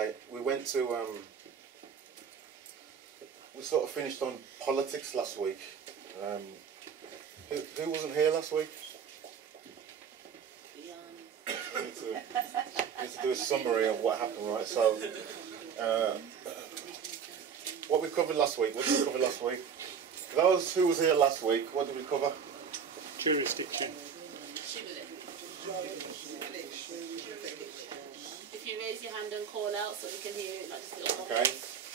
Okay, we went to, we sort of finished on politics last week. Who wasn't here last week? We need to do a summary of what happened, right? So, what we covered last week, what did we cover last week? For those who was here last week, what did we cover? Jurisdiction. If you raise your hand and call out so we can hear it, like just a little. Okay.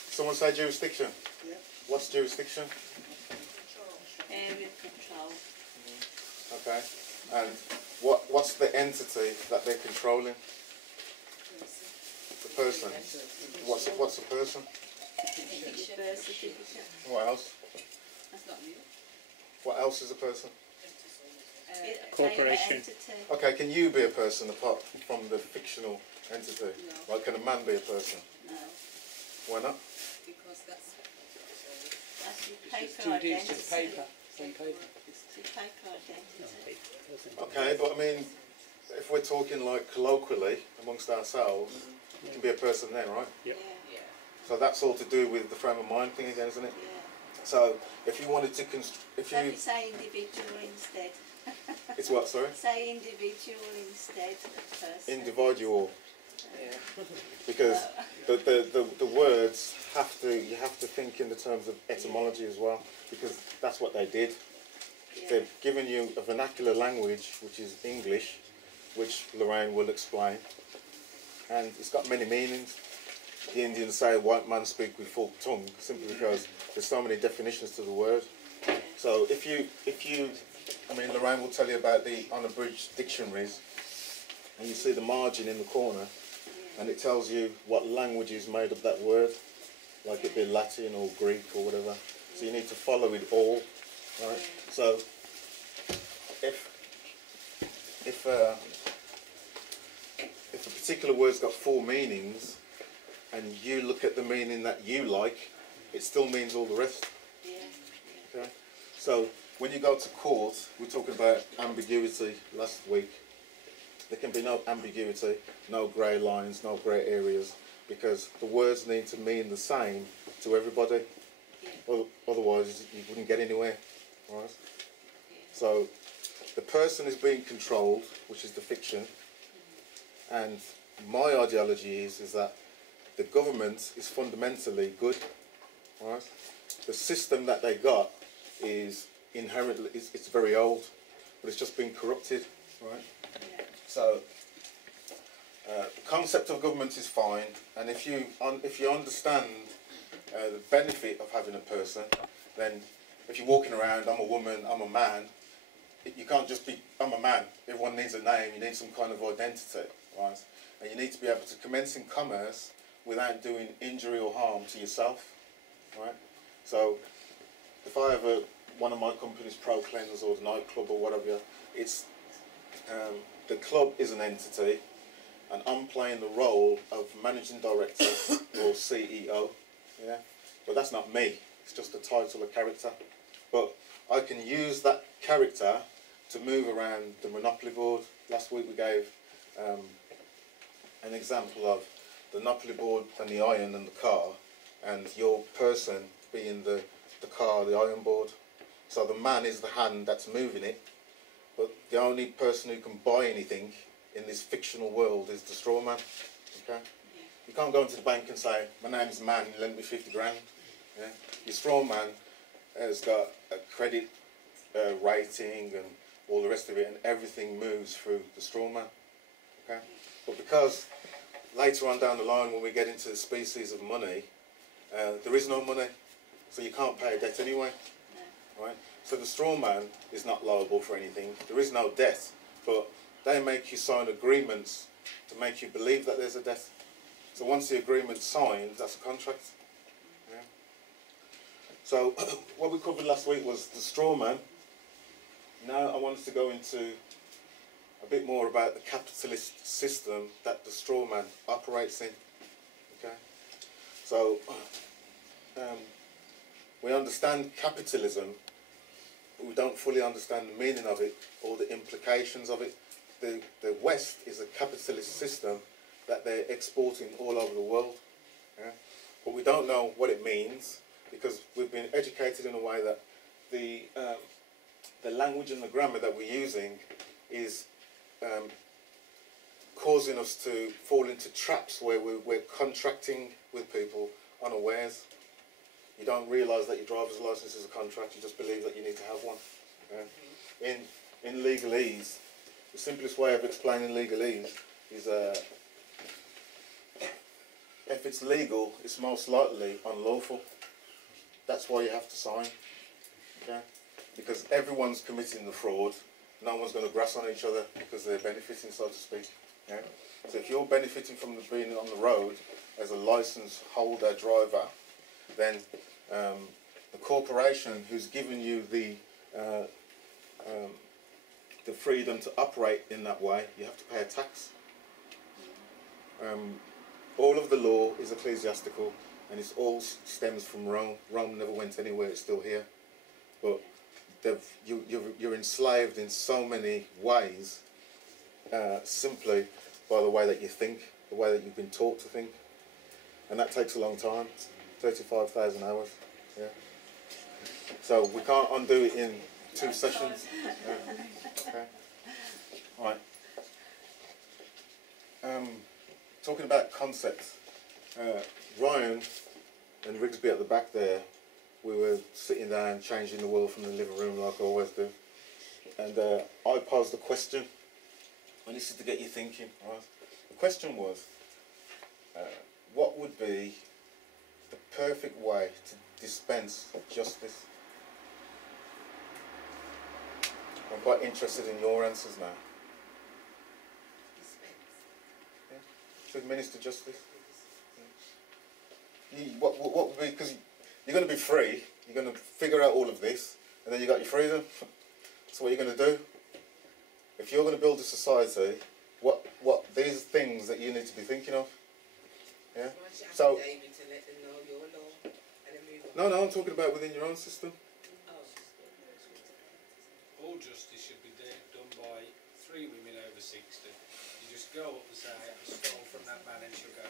Someone say jurisdiction. Yeah. What's jurisdiction? Area of control. Okay. And what's the entity that they're controlling? The person. What's a person? Birth certificate. What else? That's not you. What else is a person? Corporation. Okay, can you be a person apart from the fictional entity? No. Like, can a man be a person? No. Why not? Because that's your paper Two identity. D's, just paper. Same paper. It's your paper identity. Okay, but I mean, if we're talking like colloquially amongst ourselves, you can be a person then, right? Yep. Yeah. So that's all to do with the frame of mind thing again, isn't it? Yeah. So if you wanted to So if you say individual instead. it's what, sorry? Say individual instead of person. Individual. Yeah. Because the words you have to think in the terms of etymology as well, because that's what they did. Yeah. They've given you a vernacular language, which is English, which Lorraine will explain, and it's got many meanings. The Indians say white man speak with forked tongue, simply because there's so many definitions to the word. So if you, I mean, Lorraine will tell you about the unabridged dictionaries, and you see the margin in the corner, and it tells you what languages made up that word, like it be Latin or Greek or whatever. So you need to follow it all, right? So if a particular word's got 4 meanings, and you look at the meaning that you like, it still means all the rest. Yeah. Okay? So when you go to court, we're talking about ambiguity last week. There can be no ambiguity, no grey lines, no grey areas, because the words need to mean the same to everybody. Well, otherwise you wouldn't get anywhere, right? So the person is being controlled, which is the fiction, and my ideology is that the government is fundamentally good, right? The system that they got is inherently, it's very old, but it's just been corrupted, right? So the concept of government is fine, and if you understand the benefit of having a person, then if you're walking around, I'm a woman, I'm a man, you can't just be, I'm a man. Everyone needs a name, you need some kind of identity, right? And you need to be able to commence in commerce without doing injury or harm to yourself, right? So if I have one of my companies, Pro Cleanse or the nightclub or whatever, it's the club is an entity, and I'm playing the role of managing director or CEO, yeah? But that's not me, it's just a title, a character. But I can use that character to move around the Monopoly board. Last week we gave an example of the Monopoly board and the iron and the car, and your person being the car, the iron board. So the man is the hand that's moving it, but the only person who can buy anything in this fictional world is the straw man, okay? You can't go into the bank and say, my name's Man, lend me 50 grand. Yeah? Your straw man has got a credit rating and all the rest of it, and everything moves through the straw man, okay? But because later on down the line, when we get into the species of money, there is no money, so you can't pay a debt anyway, right? So the straw man is not liable for anything. There is no debt, but they make you sign agreements to make you believe that there's a debt. So once the agreement's signed, that's a contract. Yeah. So what we covered last week was the straw man. Now I want us to go into a bit more about the capitalist system that the straw man operates in. Okay. So we understand capitalism, but we don't fully understand the meaning of it or the implications of it. The West is a capitalist system that they're exporting all over the world. Yeah? But we don't know what it means because we've been educated in a way that the language and the grammar that we're using is causing us to fall into traps where we're contracting with people unawares. You don't realise that your driver's licence is a contract, you just believe that you need to have one. Yeah? In legalese, the simplest way of explaining legalese is if it's legal, it's most likely unlawful. That's why you have to sign. Okay? Because everyone's committing the fraud, no one's going to grass on each other because they're benefiting, so to speak. Yeah? So if you're benefiting from being on the road as a licence holder driver, then the corporation who's given you the freedom to operate in that way, you have to pay a tax. All of the law is ecclesiastical, and it all stems from Rome. Rome never went anywhere; it's still here. But you're enslaved in so many ways, simply by the way that you think, the way that you've been taught to think, and that takes a long time, 35,000 hours. Yeah. So we can't undo it in 2 sessions. Okay. All right. Talking about concepts, Ryan and Rigsby at the back there, we were sitting down changing the world from the living room like I always do, and I posed a question, and this is to get you thinking. Right? The question was, what would be the perfect way to dispense justice? I'm quite interested in your answers now. To administer justice. What would be, because you're going to be free, you're going to figure out all of this, and then you got your freedom. So what you're going to do? If you're going to build a society, what these things that you need to be thinking of? Yeah. So. No, I'm talking about within your own system. All justice should be done by 3 women over 60. You just go up and say, I stole from that man, and she'll go,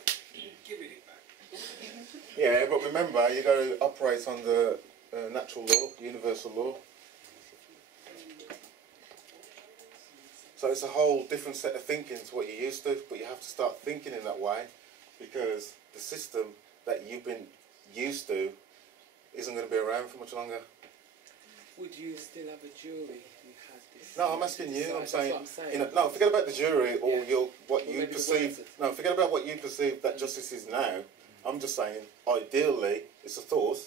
give it back. Yeah, but remember, you got to operate under natural law, universal law. So it's a whole different set of thinking to what you're used to, but you have to start thinking in that way because the system that you've been used to isn't going to be around for much longer. Would you still have a jury if you had this? No, I'm asking you. I'm saying, saying. No, forget about the jury or what Or you maybe the perceive. words. No, forget about what you perceive that justice is now. I'm just saying, ideally, it's a thought.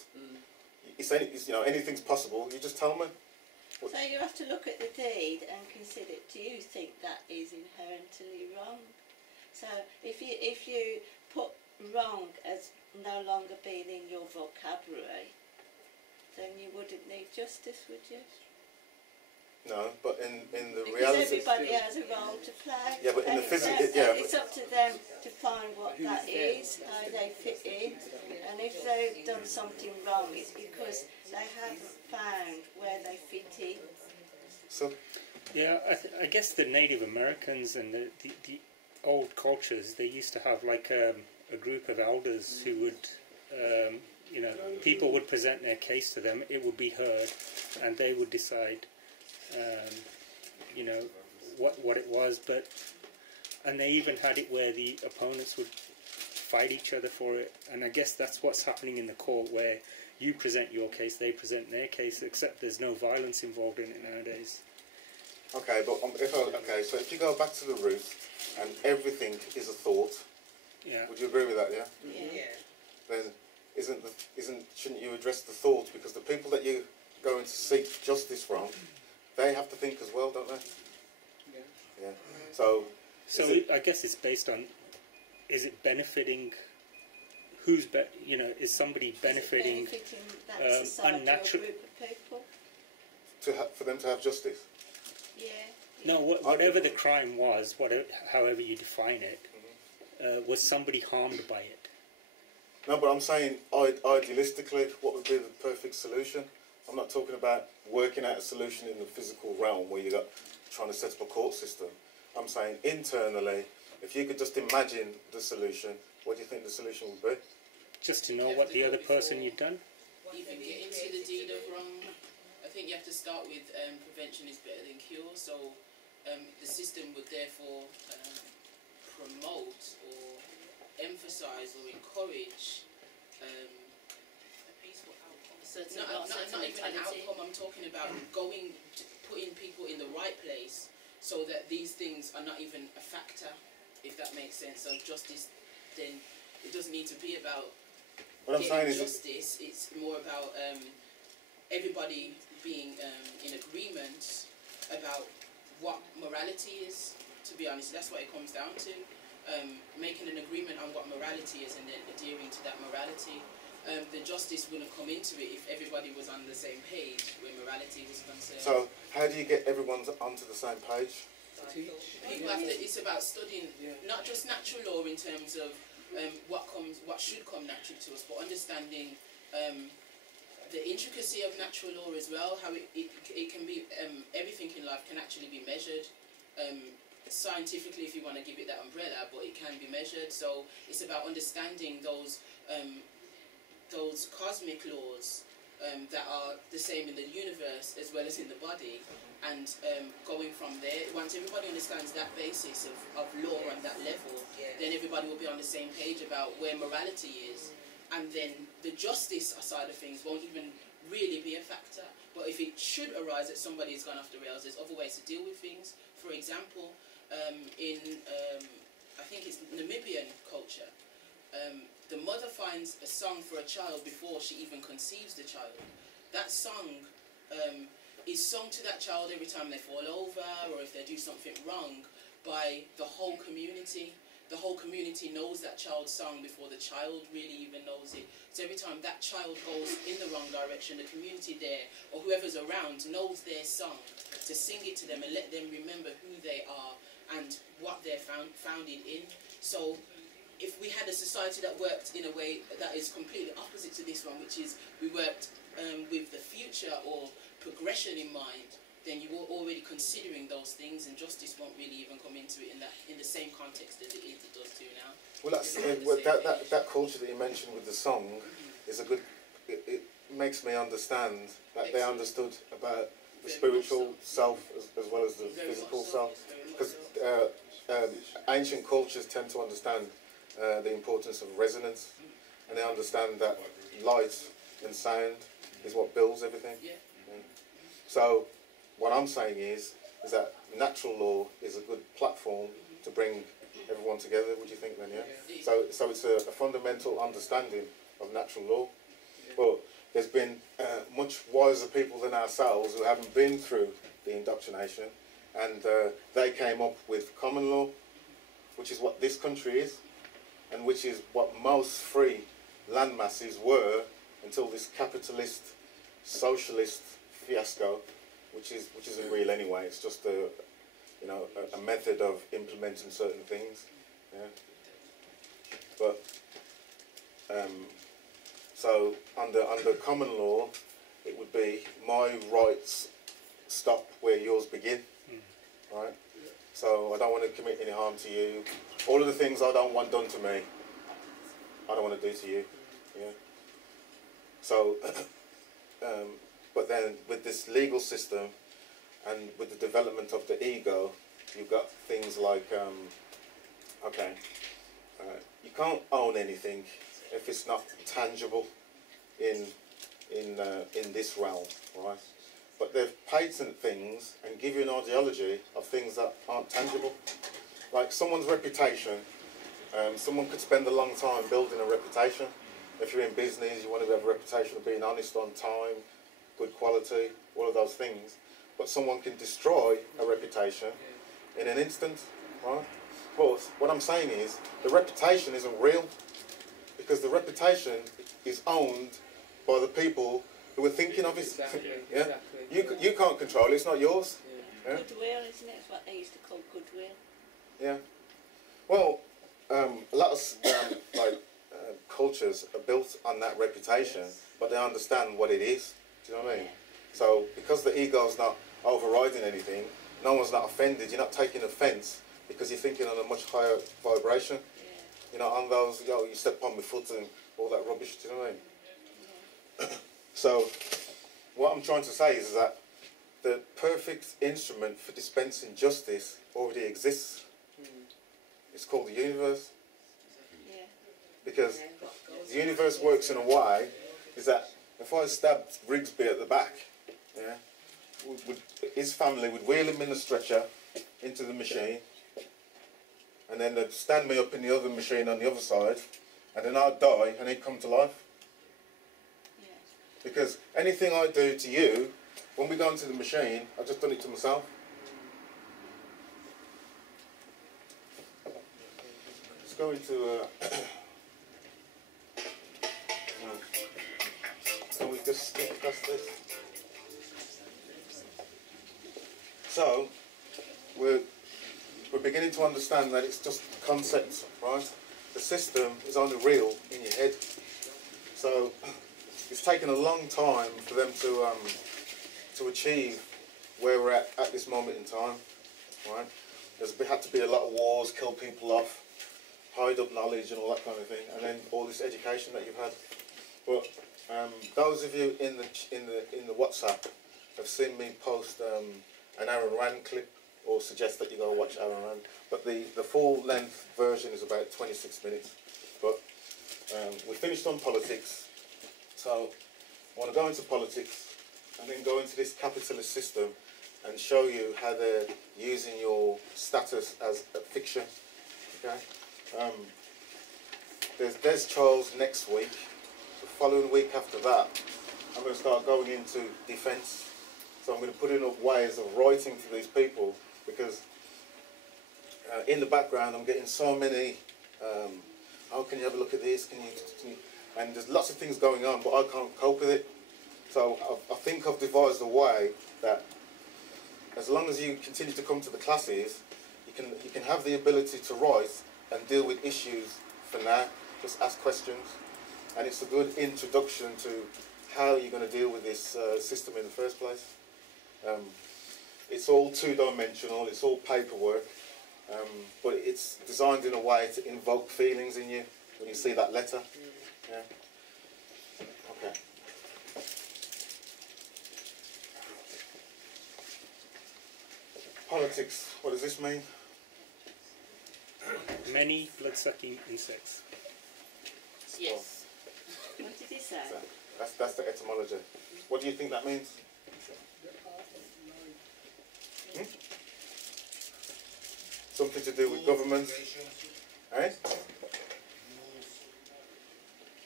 It's anything's possible. You just tell me. So you have to look at the deed and consider, do you think that is inherently wrong? So if you put wrong as no longer being in your vocabulary, then you wouldn't need justice, would you? No, but in the Because reality. everybody has a role to play. Yeah, but in the physical, it's up to them to find what that is, how they fit in, and if they've done something wrong, it's because they haven't found where they fit in. So. Yeah, I guess the Native Americans and the old cultures, they used to have like a group of elders who would, people would present their case to them, it would be heard, and they would decide, what it was. And they even had it where the opponents would fight each other for it, and I guess that's what's happening in the court, where you present your case, they present their case, except there's no violence involved in it nowadays. Okay, but so if you go back to the root, and everything is a thought, Yeah. would you agree with that? Yeah. Yeah. Then shouldn't you address the thought, because the people that you're going to seek justice from, they have to think as well, don't they? Yeah. So I guess it's based on, is it benefiting? Is somebody benefiting? Is it benefiting that society unnatural? or group of people? for them to have justice. Yeah. No, whatever the crime was, however you define it, was somebody harmed by it? No, but I'm saying idealistically, what would be the perfect solution? I'm not talking about working out a solution in the physical realm where you're trying to set up a court system. I'm saying internally, if you could just imagine the solution, what do you think the solution would be? Just to know what the other person you've done. Even get into the deed of wrong. I think you have to start with prevention is better than cure. So the system would therefore promote or emphasise or encourage a peaceful outcome. So it's Not even an outcome. I'm talking about putting people in the right place so that these things are not even a factor, if that makes sense. So justice, then it doesn't need to be about What I'm saying is justice. It's more about everybody being in agreement about what morality is. To be honest, that's what it comes down to. Making an agreement on what morality is and then adhering to that morality. The justice wouldn't come into it if everybody was on the same page where morality was concerned. so. How do you get everyone onto the same page? People have to. It's about studying not just natural law in terms of what should come naturally to us, but understanding the intricacy of natural law as well. How it can be everything in life can actually be measured. Scientifically, if you want to give it that umbrella, but it can be measured. So it's about understanding those cosmic laws that are the same in the universe as well as in the body, and going from there. Once everybody understands that basis of law on that level, then everybody will be on the same page about where morality is, and then the justice side of things won't even really be a factor. But if it should arise that somebody has gone off the rails, there's other ways to deal with things. For example, in I think it's Namibian culture, the mother finds a song for a child before she even conceives the child. That song is sung to that child every time they fall over or if they do something wrong by the whole community. The whole community knows that child's song before the child really even knows it. So every time that child goes in the wrong direction, the community there or whoever's around knows their song to sing it to them and let them remember who they are and what they're founded in. So if we had a society that worked in a way that is completely opposite to this one, which is we worked with the future or progression in mind, then you were already considering those things, and justice won't really even come into it in the same context as it does to now. Well, that's that culture that you mentioned with the song is a good. It makes me understand that they understood about the spiritual self as well as the physical self, because ancient cultures tend to understand the importance of resonance, and they understand that light and sound is what builds everything. Yeah. So what I'm saying is that natural law is a good platform to bring everyone together. Would you think then? Yeah. So it's a fundamental understanding of natural law. But there's been much wiser people than ourselves who haven't been through the indoctrination, and they came up with common law, which is what this country is, and which is what most free land masses were until this capitalist, socialist fiasco, which isn't real anyway. It's just a method of implementing certain things. Yeah. But so under common law, it would be my rights stop where yours begin, right? So I don't want to commit any harm to you. All of the things I don't want done to me, I don't want to do to you. Yeah. So, but then with this legal system and with the development of the ego, you've got things like, you can't own anything if it's not tangible in this realm, right? But they've patent things and give you an ideology of things that aren't tangible. Like someone's reputation, someone could spend a long time building a reputation. If you're in business, you want to have a reputation of being honest, on time, good quality, all of those things. But someone can destroy a reputation in an instant, right? But what I'm saying is, the reputation isn't real, because the reputation is owned by the people who are thinking of it. Exactly. Yeah? Exactly. You can't control it, it's not yours. Yeah. Yeah? Goodwill, isn't it? It's what they used to call goodwill. Yeah. Well, a lot of cultures are built on that reputation, but they understand what it is. Do you know what I mean? So because the ego's not overriding anything, no one's not offended. You're not taking offence because you're thinking on a much higher vibration. Yeah. You know, on those, you know, you step on my foot and all that rubbish, do you know what I mean? So, what I'm trying to say is that the perfect instrument for dispensing justice already exists. It's called the universe. Yeah. Because the universe works in a way is that if I stabbed Rigsby at the back, yeah, his family would wheel him in a stretcher into the machine, and then they'd stand me up in the other machine on the other side, and then I'd die and he'd come to life. Yes. Because anything I do to you, when we go into the machine, I've just done it to myself. Let's go into can we just skip past this? So, we're beginning to understand that it's just concepts, right? The system is only real in your head. So, it's taken a long time for them to achieve where we're at this moment in time, right? There's had to be a lot of wars, kill people off, hide up knowledge and all that kind of thing, and then all this education that you've had. But those of you in the WhatsApp have seen me post an Aaron Rand clip, or suggest that you go watch Aaron Rand. But the full length version is about 26 minutes. But we finished on politics, so I want to go into politics and then go into this capitalist system and show you how they're using your status as a fiction. Okay. There's Charles next week. The following week after that, I'm going to start going into defence. So I'm going to put in ways of writing to these people, because in the background I'm getting so many, oh, can you have a look at this, can you, and there's lots of things going on, but I can't cope with it. So I think I've devised a way that as long as you continue to come to the classes, you can have the ability to write and deal with issues for now. Just ask questions, and it's a good introduction to how you're going to deal with this system in the first place. It's all two-dimensional, it's all paperwork, but it's designed in a way to invoke feelings in you when you see that letter. Yeah. Okay. Politics, what does this mean? Many blood-sucking insects. Yes. What did he say? That's the etymology. What do you think that means? Hmm? Something to do with government? Eh?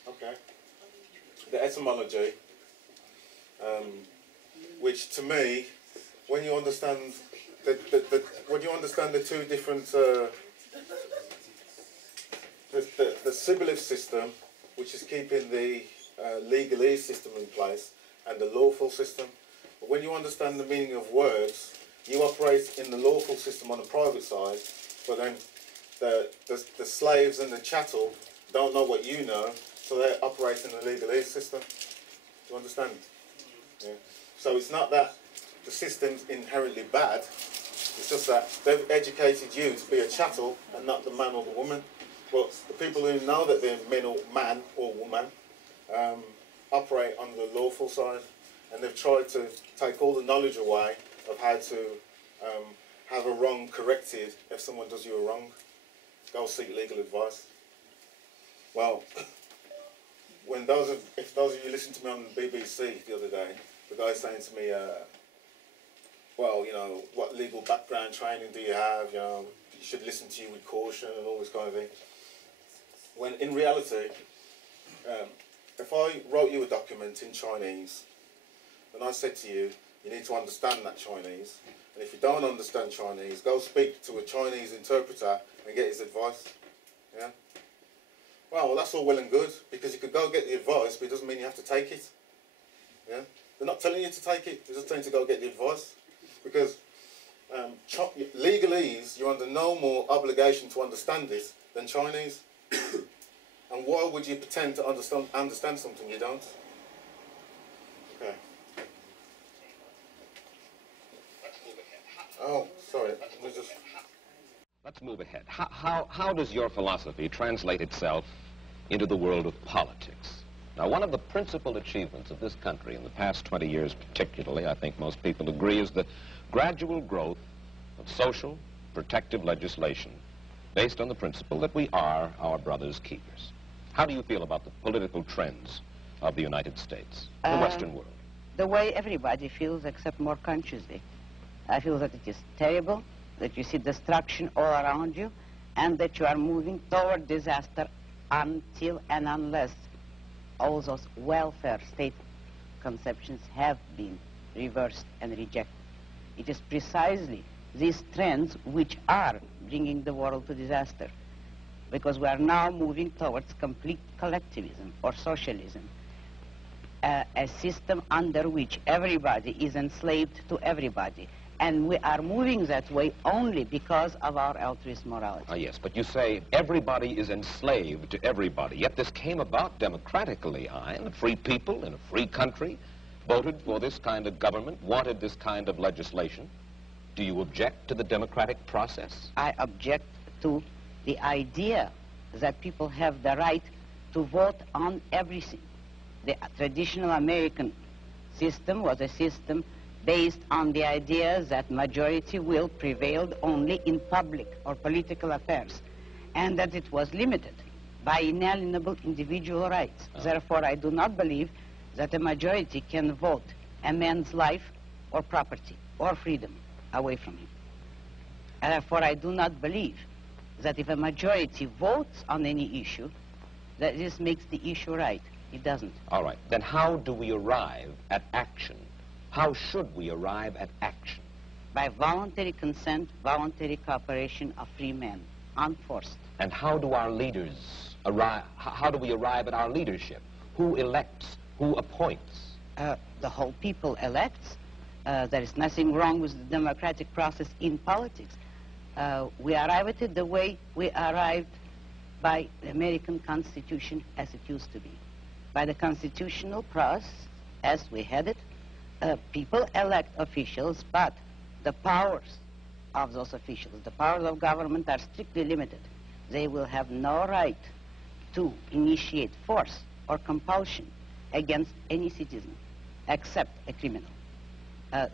Okay. The etymology, which to me, when you understand when you understand the two different, the Sibyllith system, which is keeping the legalese system in place, and the lawful system. But when you understand the meaning of words, you operate in the lawful system on the private side, but then the slaves and the chattel don't know what you know, so they operate in the legalese system. Do you understand? Yeah. So it's not that the system's inherently bad, it's just that they've educated you to be a chattel and not the man or the woman. But the people who know that they're man or woman operate on the lawful side, and they've tried to take all the knowledge away of how to have a wrong corrected if someone does you a wrong. Go seek legal advice. Well, if those of you listened to me on the BBC the other day, the guy saying to me, well, you know, what legal background training do you have? You know, you should listen to you with caution and all this kind of thing. When in reality, if I wrote you a document in Chinese, and I said to you, you need to understand that Chinese, and if you don't understand Chinese, go speak to a Chinese interpreter and get his advice. Yeah? Well, that's all well and good, because you could go get the advice, but it doesn't mean you have to take it. Yeah? They're not telling you to take it, they're just telling you to go get the advice. Because legalese, you're under no more obligation to understand this than Chinese. And why would you pretend to understand something you don't? Okay. Oh, sorry. Let me just... Let's move ahead. How does your philosophy translate itself into the world of politics? Now, one of the principal achievements of this country in the past 20 years particularly, I think most people agree, is the gradual growth of social protective legislation based on the principle that we are our brother's keepers. How do you feel about the political trends of the United States, the Western world? The way everybody feels, except more consciously. I feel that it is terrible, that you see destruction all around you, and that you are moving toward disaster until and unless all those welfare state conceptions have been reversed and rejected. It is precisely these trends which are bringing the world to disaster, because we are now moving towards complete collectivism or socialism, a system under which everybody is enslaved to everybody. And we are moving that way only because of our altruist morality. Ah, yes, but you say everybody is enslaved to everybody, yet this came about democratically, and free people in a free country voted for this kind of government, wanted this kind of legislation. Do you object to the democratic process? I object to the idea that people have the right to vote on everything. The traditional American system was a system based on the idea that majority will prevailed only in public or political affairs, and that it was limited by inalienable individual rights. Therefore, I do not believe that a majority can vote a man's life or property or freedom away from him. Therefore, I do not believe that if a majority votes on any issue, that this makes the issue right. It doesn't. All right. Then how do we arrive at action? How should we arrive at action? By voluntary consent, voluntary cooperation of free men, unforced. And how do our leaders arrive? How do we arrive at our leadership? Who elects? Who appoints? The whole people elects. There is nothing wrong with the democratic process in politics. We arrive at it the way we arrived by the American Constitution as it used to be. By the constitutional process as we had it, people elect officials, but the powers of those officials, the powers of government are strictly limited. They will have no right to initiate force or compulsion against any citizen except a criminal.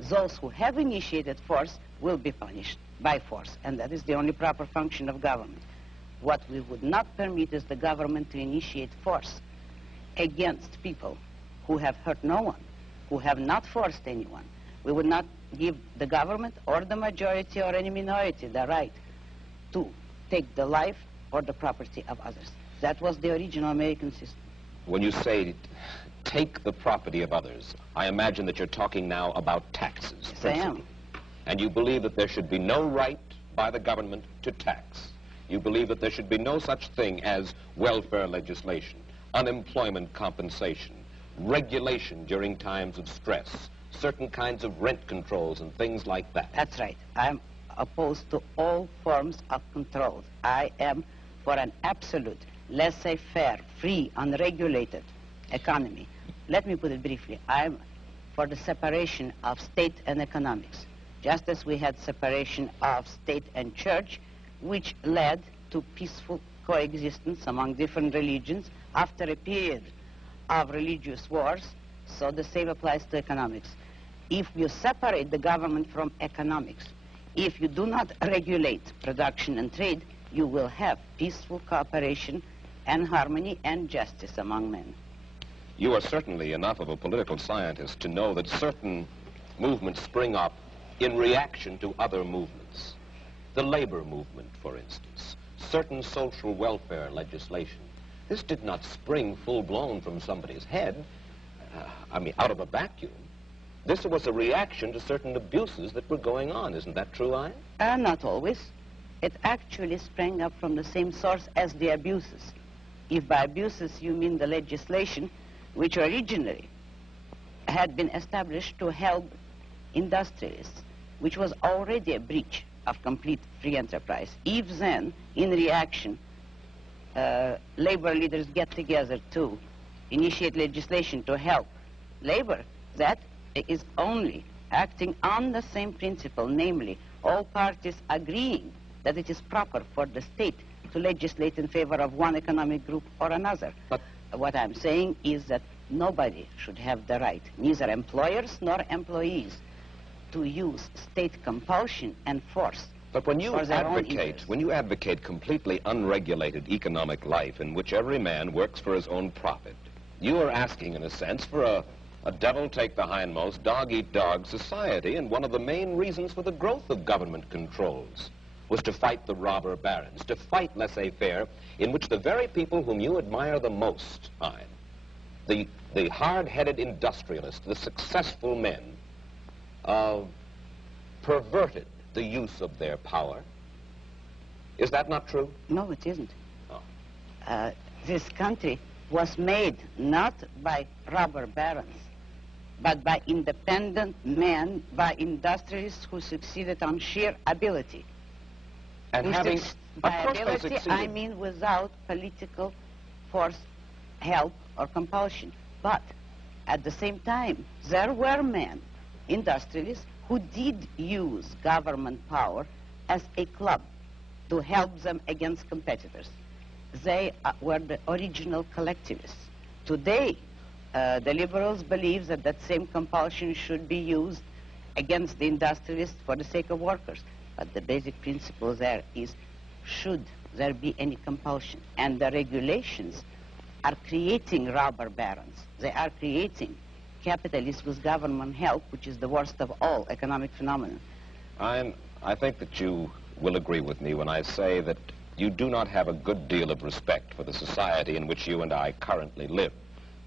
Those who have initiated force will be punished by force, and that is the only proper function of government. What we would not permit is the government to initiate force against people who have hurt no one, who have not forced anyone. We would not give the government or the majority or any minority the right to take the life or the property of others. That was the original American system. When you say take the property of others, I imagine that you're talking now about taxes. Yes, I am. And you believe that there should be no right by the government to tax. You believe that there should be no such thing as welfare legislation, unemployment compensation, regulation during times of stress, certain kinds of rent controls and things like that. That's right. I'm opposed to all forms of control. I am for an absolute, laissez-faire, free, unregulated economy. Let me put it briefly. I'm for the separation of state and economics, just as we had separation of state and church, which led to peaceful coexistence among different religions after a period of religious wars. So the same applies to economics. If you separate the government from economics, if you do not regulate production and trade, you will have peaceful cooperation and harmony and justice among men. You are certainly enough of a political scientist to know that certain movements spring up in reaction to other movements. The labor movement, for instance, certain social welfare legislation. This did not spring full-blown from somebody's head, out of a vacuum. This was a reaction to certain abuses that were going on. Isn't that true, Ian? Not always. It actually sprang up from the same source as the abuses. If by abuses you mean the legislation, which originally had been established to help industrialists, which was already a breach of complete free enterprise. If then, in reaction, labor leaders get together to initiate legislation to help labor, that is only acting on the same principle, namely all parties agreeing that it is proper for the state to legislate in favor of one economic group or another. But what I'm saying is that nobody should have the right, neither employers nor employees, to use state compulsion and force. But when you for their own advocate, interests. when you advocate completely unregulated economic life in which every man works for his own profit, you are asking, in a sense, for a devil-take-the-hindmost, dog-eat-dog society, and one of the main reasons for the growth of government controls was to fight the robber barons, to fight laissez-faire, in which the very people whom you admire the most, Hein, the hard-headed industrialists, the successful men, perverted the use of their power. Is that not true? No, it isn't. Oh. This country was made not by robber barons, but by independent men, by industrialists who succeeded on sheer ability. And Who having, suc- of by course they ability, succeeded. I mean without political force, help, or compulsion. But at the same time, there were men, industrialists, who did use government power as a club to help them against competitors. They were the original collectivists. Today, the liberals believe that that same compulsion should be used against the industrialists for the sake of workers. But the basic principle there is, should there be any compulsion? And the regulations are creating robber barons. They are creating capitalists with government help, which is the worst of all economic phenomena. I think that you will agree with me when I say that you do not have a good deal of respect for the society in which you and I currently live.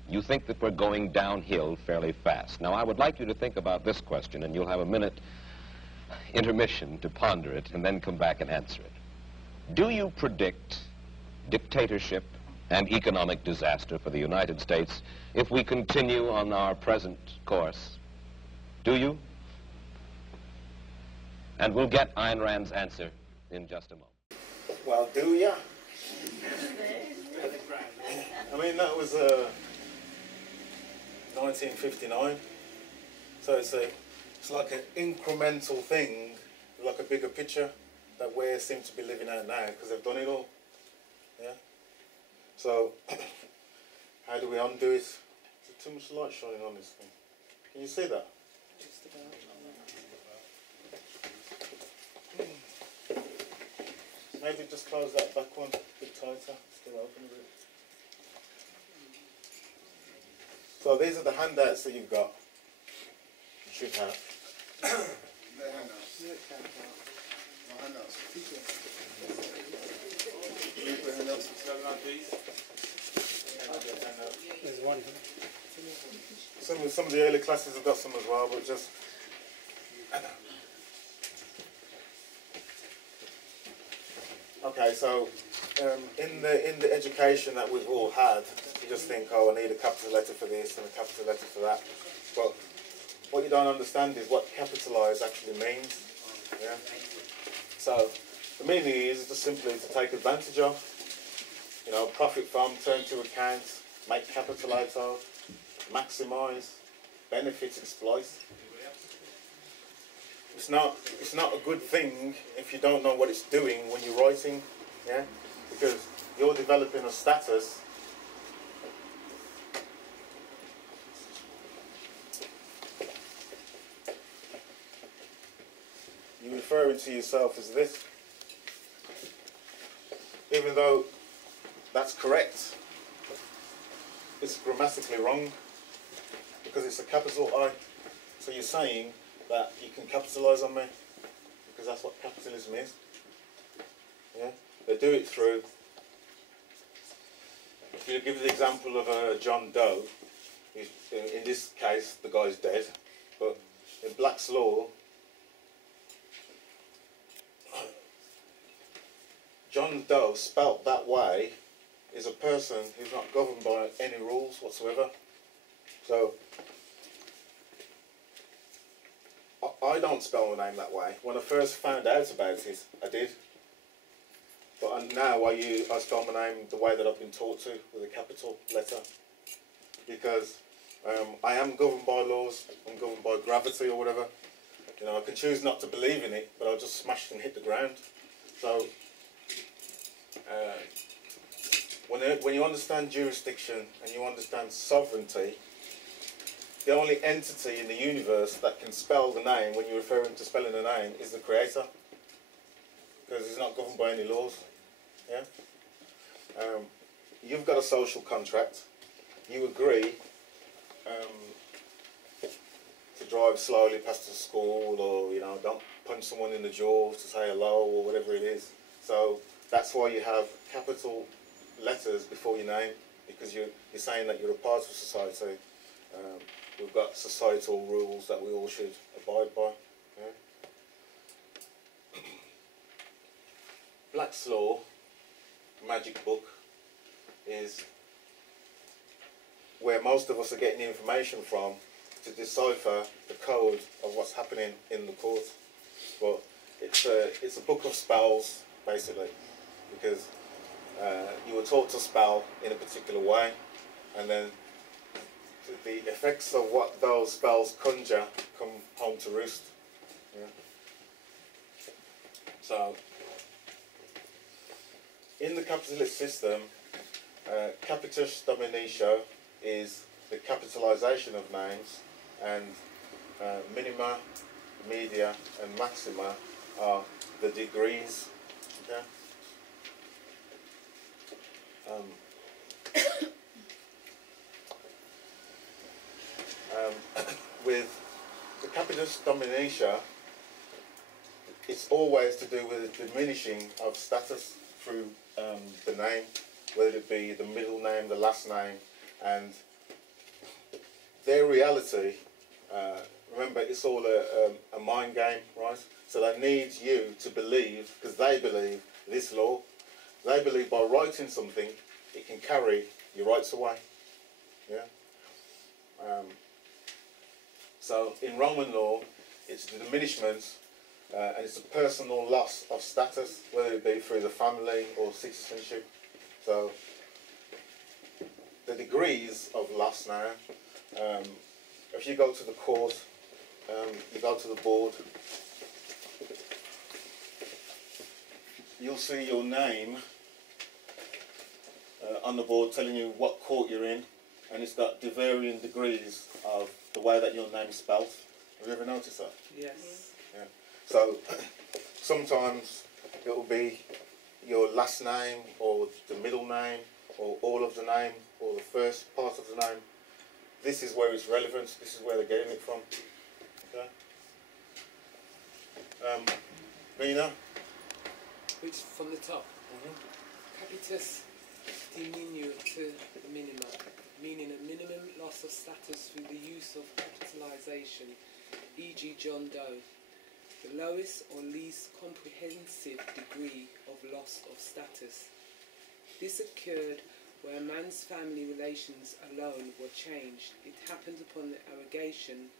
You think that we're going downhill fairly fast. Now, I would like you to think about this question, and you'll have a minute intermission to ponder it, and then come back and answer it. Do you predict dictatorship and economic disaster for the United States if we continue on our present course? Do you? And we'll get Ayn Rand's answer in just a moment. Well, do ya? I mean, that was 1959. So it's like an incremental thing, like a bigger picture that we seem to be living out now because they've done it all. Yeah. So how do we undo it? Is there too much light shining on this thing? Can you see that? Just about. Maybe just close that back one a bit tighter. Still open a bit. So these are the handouts that you've got. You should have. The handouts. My handouts. You put handouts for selling like these? There's one here. Some of the early classes have got some as well, but just. Okay, so in the education that we've all had, you just think, oh, I need a capital letter for this and a capital letter for that. But what you don't understand is what capitalise actually means. Yeah. So the meaning is just simply to take advantage of, profit from, turn to account, make capital out of, maximise, benefit, exploit. It's not a good thing if you don't know what it's doing when you're writing, yeah? Because you're developing a status. You're referring to yourself as this. Even though that's correct, it's grammatically wrong because it's a capital I. So you're saying that you can capitalise on me because that's what capitalism is. Yeah, they do it through. If you give the example of John Doe, in this case the guy's dead, but in Black's law, John Doe, spelt that way, is a person who's not governed by any rules whatsoever. So I don't spell my name that way. When I first found out about it, I did. But now I spell my name the way that I've been taught to, with a capital letter. Because I am governed by laws, I'm governed by gravity or whatever. I can choose not to believe in it, but I'll just smash and hit the ground. So when you understand jurisdiction and you understand sovereignty, the only entity in the universe that can spell the name when you're referring to spelling a name is the creator, because he's not governed by any laws. Yeah. You've got a social contract. You agree to drive slowly past the school, or don't punch someone in the jaw to say hello, or whatever it is. So that's why you have capital letters before your name, because you're saying that you're a part of society. We've got societal rules that we all should abide by. Yeah? Black's Law, magic book, is where most of us are getting information from to decipher the code of what's happening in the court. But it's a book of spells, basically, because you were taught to spell in a particular way, and then the effects of what those spells conjure come home to roost. Yeah. So, in the capitalist system, capitis dominatio is the capitalization of names, and minima, media, and maxima are the degrees. Okay? With the capitis dominatio, it's always to do with the diminishing of status through the name, whether it be the middle name, the last name, and their reality. Remember, it's all a mind game, right? So they need you to believe, because they believe this law. They believe by writing something, it can carry your rights away. Yeah. So in Roman law, it's the diminishment and it's a personal loss of status, whether it be through the family or citizenship. So the degrees of loss now, if you go to the court, you go to the board, you'll see your name on the board telling you what court you're in, and it's got varying degrees of the way that your name is spelled. Have you ever noticed that? Yes. Yeah. So sometimes it will be your last name, or the middle name, or all of the name, or the first part of the name. This is where it's relevant. This is where they're getting it from. Okay. Rena? Which from the top. Capitis diminutu minima, meaning a minimum loss of status through the use of capitalization, e.g. John Doe. The lowest or least comprehensive degree of loss of status. This occurred where a man's family relations alone were changed. It happened upon the arrogation,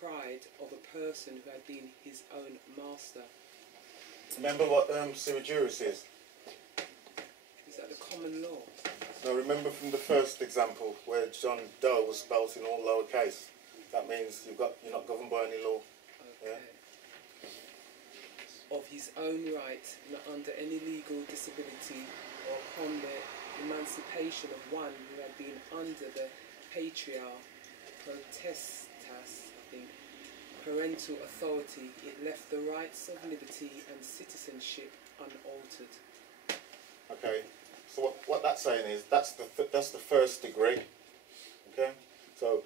pride of a person who had been his own master. Remember what sui juris is? Is that the common law? Now remember from the first example where John Doe was spelt in all lowercase. That means you're not governed by any law. Okay. Yeah? Of his own right, not under any legal disability, or upon the emancipation of one who had been under the patriarch, potestas, I think, parental authority, it left the rights of liberty and citizenship unaltered. Okay. So what that's saying is that's the first degree. Okay. So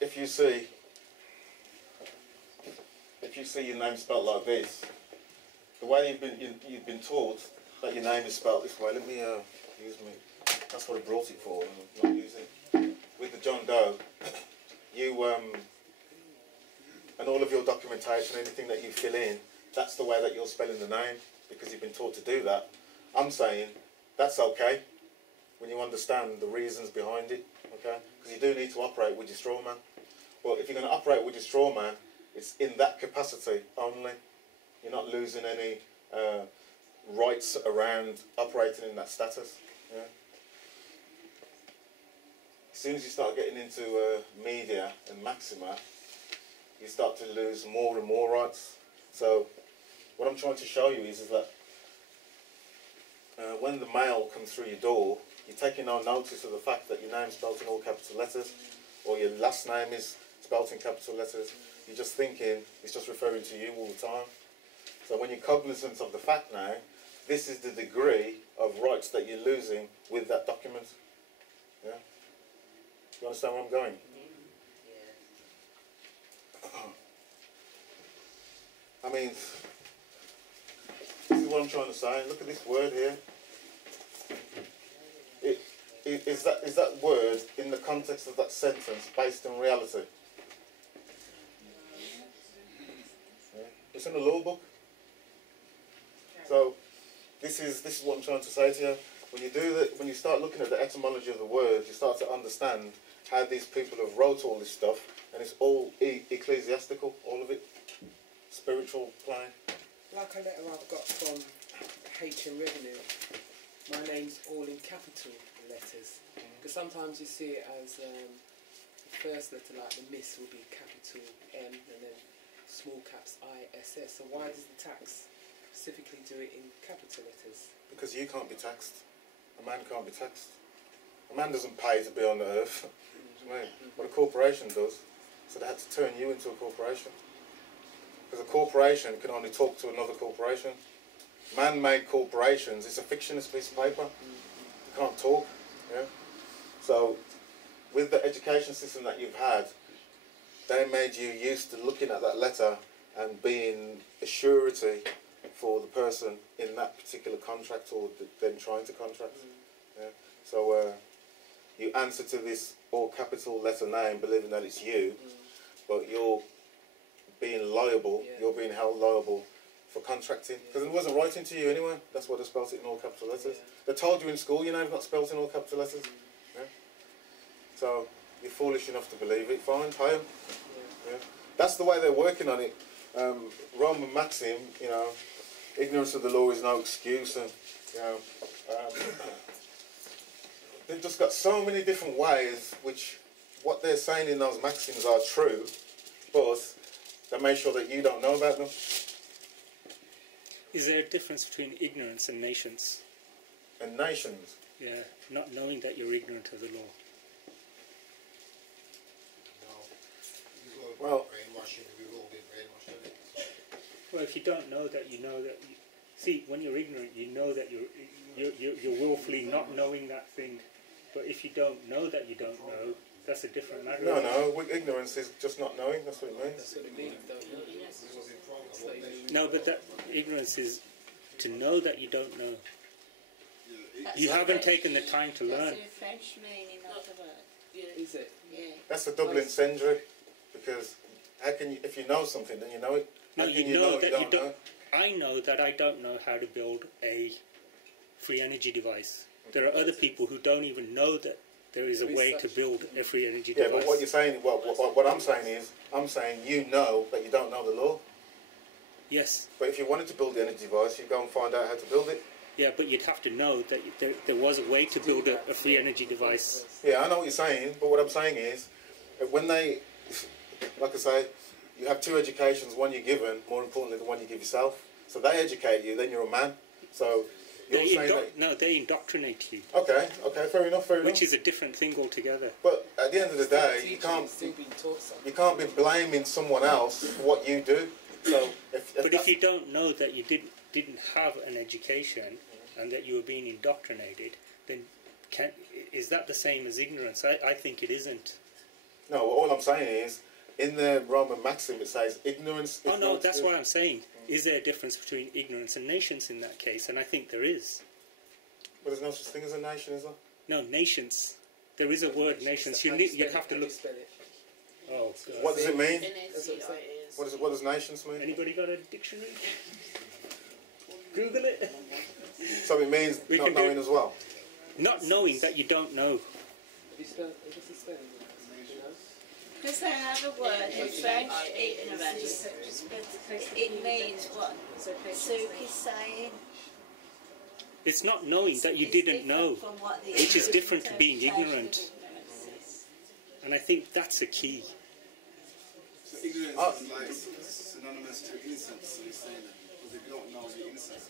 if you see your name spelled like this, the way you've been taught that your name is spelled this way. Let me use me. That's what I brought it for. I'm not using it. With the John Doe, you and all of your documentation, anything that you fill in, that's the way that you're spelling the name, because you've been taught to do that. I'm saying that's okay when you understand the reasons behind it. Okay, because you do need to operate with your straw man. Well, if you're going to operate with your straw man, it's in that capacity only. You're not losing any rights around operating in that status. Yeah? As soon as you start getting into media and maxima, you start to lose more and more rights. So what I'm trying to show you is that when the mail comes through your door, you're taking no notice of the fact that your name's spelled in all capital letters, or your last name is spelled in capital letters. You're just thinking it's just referring to you all the time. So when you're cognizant of the fact now, this is the degree of rights that you're losing with that document. Yeah? You understand where I'm going? I mean, this is what I'm trying to say. Look at this word here. Is that word in the context of that sentence based on reality? Yeah. It's in the law book. So this is what I'm trying to say to you. When you do that, when you start looking at the etymology of the words, you start to understand how these people have wrote all this stuff, and it's all ecclesiastical, all of it, spiritual plane. Like a letter I've got from H and Revenue, my name's all in capital letters. Because sometimes you see it as the first letter, like the miss, will be capital M and then small caps ISS. So why does the tax specifically do it in capital letters? Because you can't be taxed. A man can't be taxed. A man doesn't pay to be on the earth. What a corporation does. So they had to turn you into a corporation. Because a corporation can only talk to another corporation. Man-made corporations, it's a fictionless piece of paper. You can't talk. Yeah? So with the education system that you've had, they made you used to looking at that letter and being a surety for the person in that particular contract or them trying to contract. Yeah? So you answer to this all capital letter name believing that it's you, but you're being liable, you're being held liable for contracting. Because it wasn't writing to you anyway, that's why they spelled it in all capital letters. They told you in school your name's not spelled in all capital letters. Yeah? So you're foolish enough to believe it, fine, pay them. Yeah? That's the way they're working on it. Roman maxim, you know, ignorance of the law is no excuse, and you know, they've just got so many different ways which what they're saying in those maxims are true, but they make sure that you don't know about them. Is there a difference between ignorance and nations? And nations? Yeah, not knowing that you're ignorant of the law. Well, well, if you don't know that, you know that. See, when you're ignorant, you know that you're willfully not knowing that thing. But if you don't know that you don't know, that's a different matter. No, ignorance is just not knowing. That's what it means. That's what it means, though. No, but that ignorance is to know that you don't know. That's You haven't French. taken the time to learn. That's the French meaning of the word. Is it? Yeah. That's the Dublin Century, because how can you, if you know something, then you know it. No, How can you know that you you don't. I know that I don't know how to build a free energy device. There are other people who don't even know that there is a way to build a free energy device. Yeah, but what you're saying, what I'm saying is, I'm saying you know that you don't know the law. Yes. But if you wanted to build the energy device, you go and find out how to build it. Yeah, but you'd have to know that there was a way to build a free energy device. Yeah, I know what you're saying, but what I'm saying is, when they, like I say, you have two educations, one you're given, more importantly the one you give yourself. So they educate you, then you're a man. So you're saying that... No, they indoctrinate you. Okay, fair enough, Which is a different thing altogether. But at the end of the day, you can't be blaming someone else for what you do. So if you don't know that you didn't have an education and that you were being indoctrinated, then is that the same as ignorance? I think it isn't. No, all I'm saying is, in the Roman maxim it says ignorance... Oh no, that's what I'm saying. Is there a difference between ignorance and nations in that case? And I think there is. But there's no such thing as a nation, is there? No, nations. There is a word, nations. You'd have to look... Oh, God. What does it mean? NACIS. What does nations mean? Anybody got a dictionary? Google it. So it means not knowing as well? Not knowing that you don't know. Because they have a word in French, ignorance. It means what Suk is saying. It's not knowing that you didn't know, which is different to being ignorant. And I think that's a key. So ignorance is like synonymous to innocence, so you're saying that? Because if you don't know, you're innocent.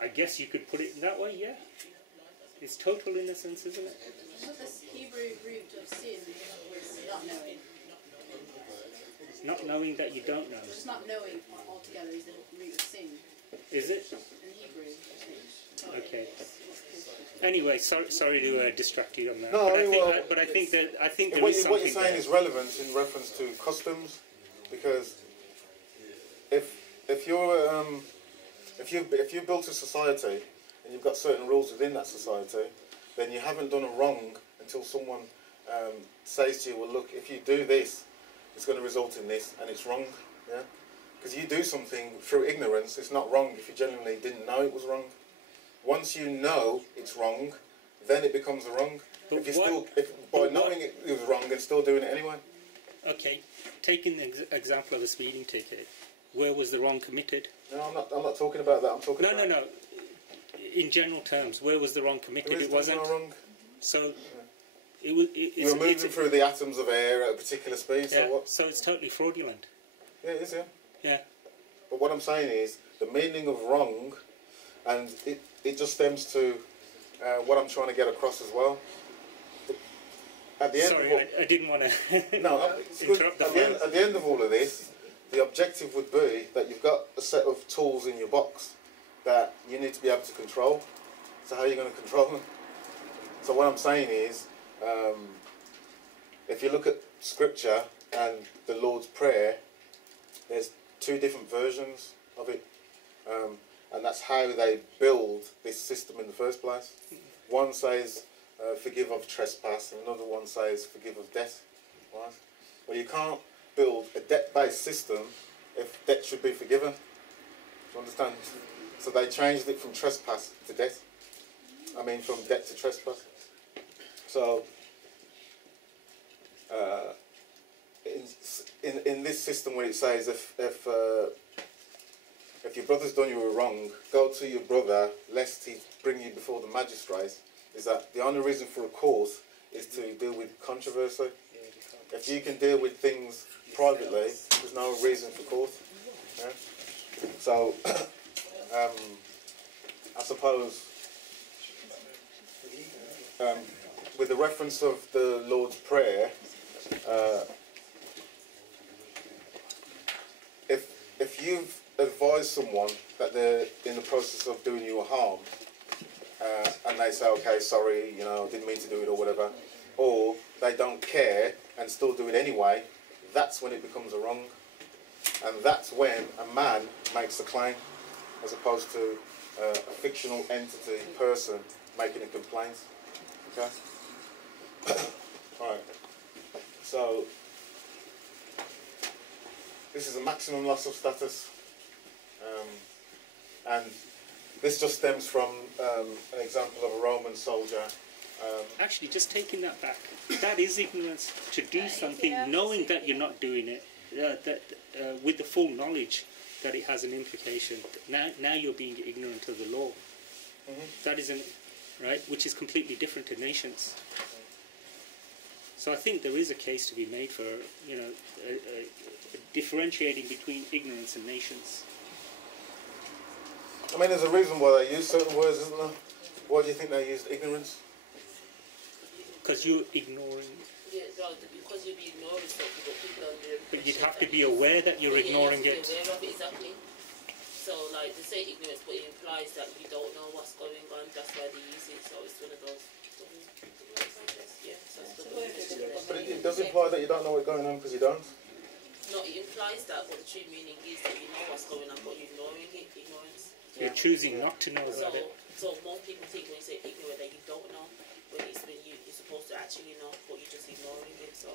I guess you could put it in that way, yeah. It's total innocence, isn't it? Well, the Hebrew root of sin was not knowing. Not knowing that you don't know. Just not knowing altogether is the root of sin Is it? in Hebrew. I think. Okay. Anyway, sorry to distract you on that. No, but I think there what is you're something saying there. is relevant in reference to customs, because if you've built a society and you've got certain rules within that society, then you haven't done a wrong until someone says to you, well, look, if you do this, it's going to result in this, and it's wrong. Yeah, because you do something through ignorance, it's not wrong if you genuinely didn't know it was wrong. Once you know it's wrong, then it becomes wrong. But By knowing it was wrong and still doing it anyway. Okay, taking the example of a speeding ticket, where was the wrong committed? No, I'm not talking about that. I'm talking about... No. In general terms, where was the wrong committed? It wasn't. No wrong. So it was. You're moving through the atoms of air at a particular speed. Yeah, So what? so it's totally fraudulent. Yeah, it is. Yeah. Yeah. But what I'm saying is the meaning of wrong, and it just stems to what I'm trying to get across as well. At the end Sorry, of I didn't want to interrupt the flow. At the end of all of this, the objective would be that you've got a set of tools in your box that you need to be able to control. So how are you going to control them? So what I'm saying is, if you look at Scripture and the Lord's Prayer, there's two different versions of it. And that's how they build this system in the first place. One says, forgive of trespass, and another one says, forgive of debt. Right? Well, you can't build a debt-based system if debt should be forgiven. Do you understand? So they changed it from trespass to debt. I mean, from debt to trespass. So, in this system where it says if your brother's done you a wrong, go to your brother lest he bring you before the magistrate, is that the only reason for a court is to deal with controversy. If you can deal with things privately, there's no reason for court. Yeah? So, I suppose, with the reference of the Lord's Prayer, if you've advised someone that they're in the process of doing you a harm, and they say, okay, sorry, didn't mean to do it or whatever, or they don't care and still do it anyway, that's when it becomes a wrong. And that's when a man makes a claim, as opposed to a fictional entity, person, making a complaint. Okay? Alright. So, this is a maximum loss of status. And this just stems from an example of a Roman soldier. Actually, just taking that back, that is ignorance, to do something knowing that you're not doing it, with the full knowledge that it has an implication. Now you're being ignorant of the law. Mm-hmm. That isn't right, which is completely different to nations. So I think there is a case to be made for differentiating between ignorance and nations. I mean, there's a reason why they use certain words, isn't there? Why do you think they used ignorance? Because you're ignoring. Yeah, no, because you'd be ignoring something, but people are under. But you'd have to be aware that you're ignoring it. Aware of it, exactly. So, like, they say ignorance, but it implies that you don't know what's going on. That's why they use it. So it's one of those. Yeah. So but it does imply that you don't know what's going on because you don't. No, it implies that, but the true meaning is that you know what's going on, but you're ignoring it. Ignorance. You're choosing not to know about it. So most people think when you say ignorant that you don't know, when you're supposed to actually know, but you're just ignoring it. So.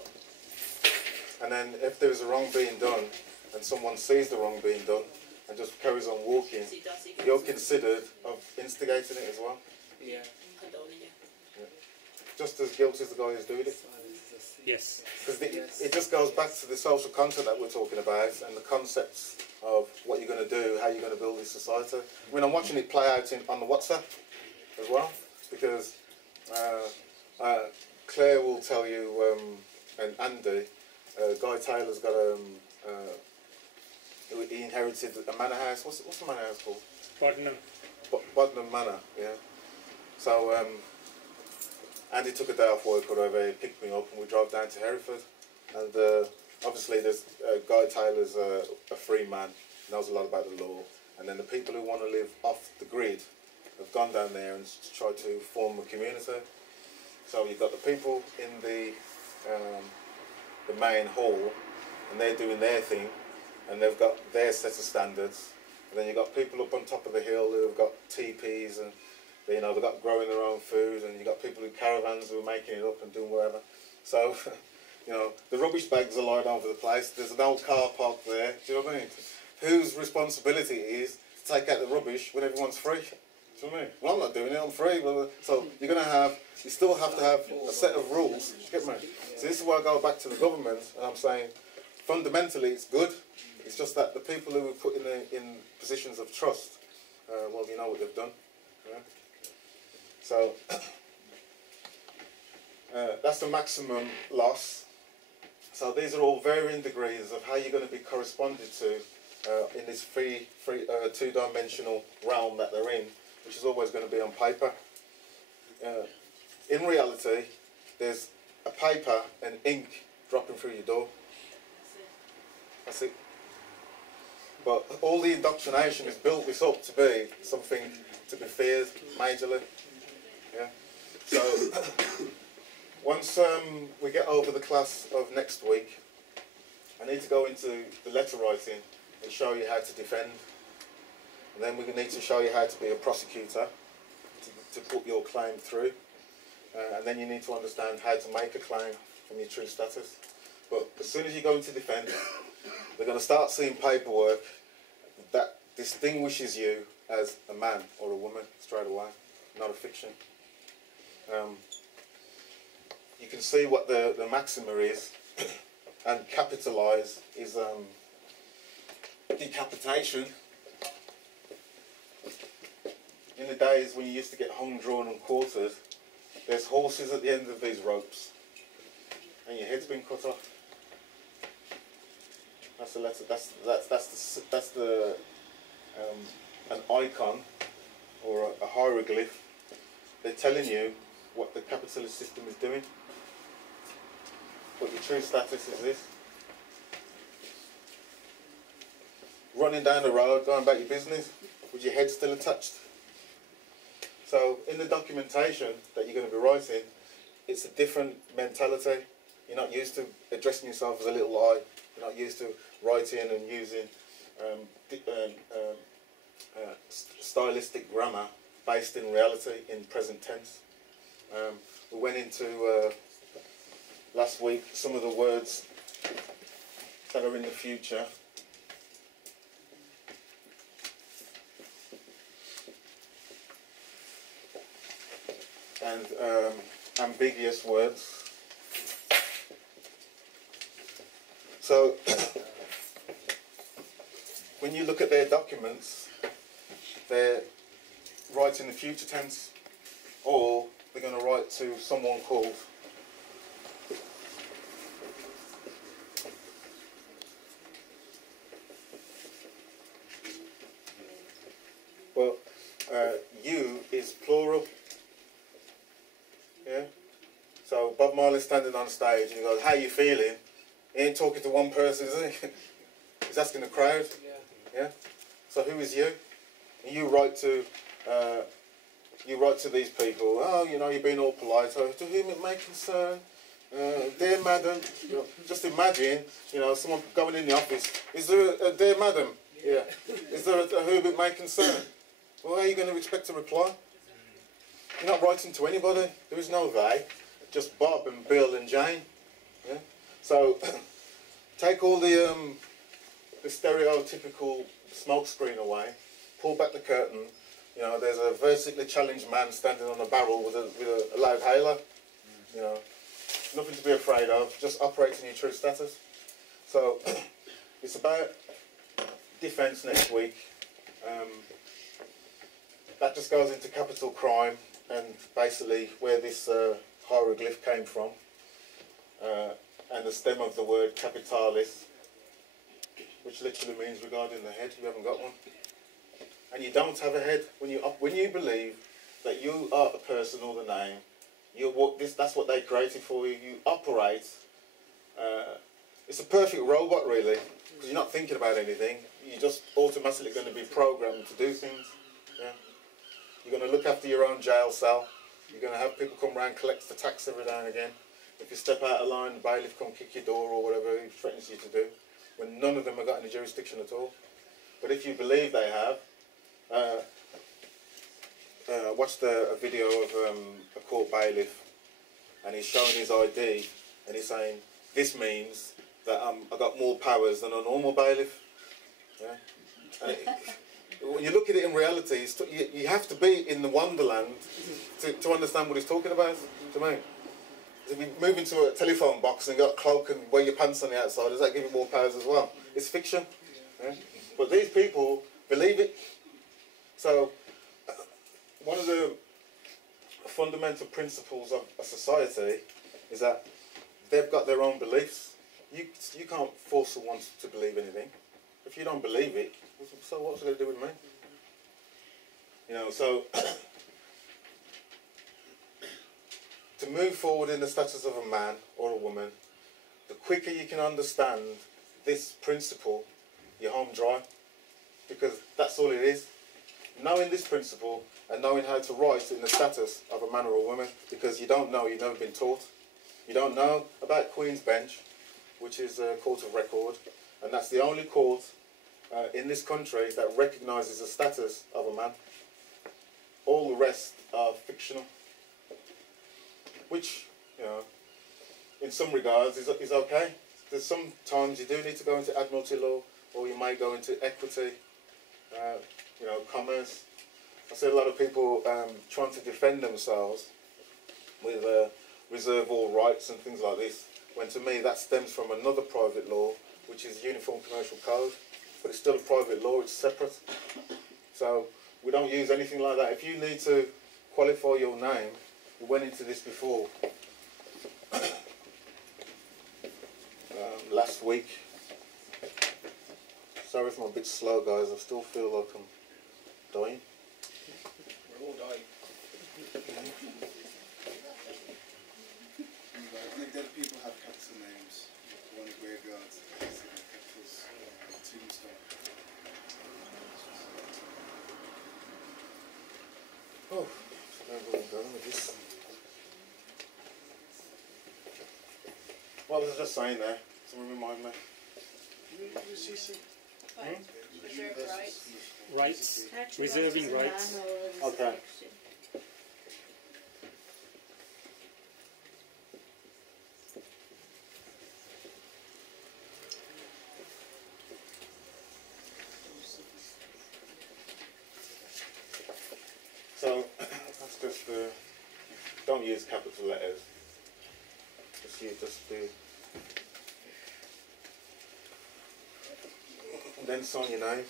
And then if there's a wrong being done, and someone sees the wrong being done, and just carries on walking, you're considered of instigating it as well. Yeah. Condoning it. Yeah. Just as guilty as the guy who's doing it. Yes. Because it just goes back to the social contract that we're talking about, and the concepts of what you're going to do, how you're going to build this society. I mean, I'm watching it play out on the WhatsApp as well, because Claire will tell you, and Andy, Guy Taylor's got he inherited a manor house. What's the manor house called? Bodnam. Bodnam Manor, yeah. So Andy took a day off work or whatever, he picked me up and we drove down to Hereford. And obviously there's Guy Taylor's a free man, knows a lot about the law. And then the people who want to live off the grid have gone down there and tried to form a community. So you've got the people in the main hall, and they're doing their thing, and they've got their set of standards. And then you've got people up on top of the hill who have got teepees, and they've got growing their own food, and you've got people with caravans who are making it up and doing whatever. So, the rubbish bags are lying over the place. There's an old car park there. Do you know what I mean? Whose responsibility it is to take out the rubbish when everyone's free? Do you know what I mean? Well, I'm not doing it, I'm free. So you still have to have a set of rules. Get me? So this is why I go back to the government, and I'm saying, fundamentally it's good. It's just that the people who were put in positions of trust, well, you know what they've done. Yeah? So that's the maximum loss. So these are all varying degrees of how you're going to be corresponded to in this free two-dimensional realm that they're in, which is always going to be on paper. In reality, there's a paper and ink dropping through your door. That's it. But all the indoctrination has built this up to be something to be feared majorly. Yeah. So once we get over the class of next week, I need to go into the letter writing and show you how to defend. And then we need to show you how to be a prosecutor to put your claim through. And then you need to understand how to make a claim from your true status. But as soon as you go into defence, they're going to start seeing paperwork that distinguishes you as a man or a woman straight away, not a fiction. You can see what the maxima is, and capitalise is decapitation. In the days when you used to get hung, drawn and quartered, there's horses at the end of these ropes, and your head's been cut off. That's the letter. That's the an icon or a hieroglyph. They're telling you what the capitalist system is doing. But your true status is this. Running down the road, going about your business, with your head still attached. So in the documentation that you're going to be writing, it's a different mentality. You're not used to addressing yourself as a little I. You're not used to writing and using stylistic grammar based in reality, in present tense. We went into last week some of the words that are in the future. And ambiguous words. So when you look at their documents, they're writing the future tense, or they're going to write to someone called you is plural. Yeah. So Bob Marley's standing on stage and he goes, "How you feeling?" He ain't talking to one person, is he? He's asking the crowd. Yeah. So who is you? And you write to these people. Oh, you're being all polite. Oh, to whom it may concern, dear madam. Just imagine, someone going in the office. Is there a dear madam? Yeah. Is there a whom it may concern? Well, how are you going to expect a reply? You're not writing to anybody. There is no they. Just Bob and Bill and Jane. Yeah. So take all the stereotypical smokescreen away. Pull back the curtain. There's a vertically challenged man standing on a barrel with a loud hailer. Nothing to be afraid of. Just operating your true status. So it's about defence next week. That just goes into capital crime and basically where this hieroglyph came from, and the stem of the word capitalis. which literally means regarding the head. You haven't got one. And you don't have a head. When you believe that you are a person or the name, that's what they created for you. You operate. It's a perfect robot, really, because you're not thinking about anything. You're just automatically going to be programmed to do things. Yeah. You're going to look after your own jail cell. You're going to have people come around, collect the tax every now and again. If you step out of line, the bailiff come kick your door or whatever he threatens you to do, when none of them have got any jurisdiction at all. But if you believe they have, I watched a video of a court bailiff, and he's showing his ID, and he's saying, this means that I got more powers than a normal bailiff. Yeah? And when you look at it in reality, you have to be in the wonderland to understand what he's talking about. Do you know what I mean? If you move into a telephone box and got a cloak and wear your pants on the outside, does that give you more powers as well? It's fiction. Yeah? But these people believe it. So one of the fundamental principles of a society is that they've got their own beliefs. You can't force someone to believe anything. If you don't believe it, so what's it going to do with me? You know, so to move forward in the status of a man or a woman, the quicker you can understand this principle, you're home dry. Because that's all it is. Knowing this principle and knowing how to write in the status of a man or a woman, because you don't know, you've never been taught. You don't know about Queen's Bench, which is a court of record, and that's the only court in this country that recognises the status of a man. All the rest are fictional, which, you know, in some regards is okay. There's sometimes you do need to go into admiralty law, or you may go into equity, you know, commerce. I see a lot of people trying to defend themselves with reserve all rights and things like this, when to me that stems from another private law, which is Uniform Commercial Code, but it's still a private law, it's separate. So we don't use anything like that. If you need to qualify your name, we went into this before. Last week. Sorry if I'm a bit slow, guys. I still feel like I'm dying. We're all dying. Dead people have capital names. One of the graveyards has capital's tombstone. Oh, where am I going with this? What was I just saying there? Someone remind me. Reserve rights. Rights, reserving rights. Okay. So that's just don't use capital letters. Just do. Then sign your name.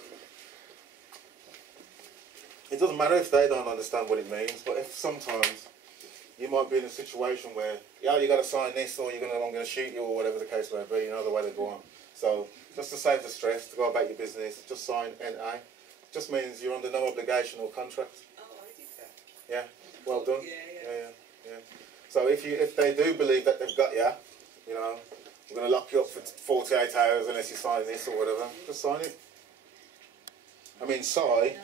It doesn't matter if they don't understand what it means, but if sometimes you might be in a situation where, yeah, you got to sign this, or I'm going to shoot you, or whatever the case may be. You know the way they go on. So just to save the stress, to go about your business, just sign NA. Just means you're under no obligation or contract. Oh, I did that. Yeah, well done. Yeah. So if they do believe that they've got you, you know, we're going to lock you up for 48 hours unless you sign this or whatever, just sign it. I mean, Sai,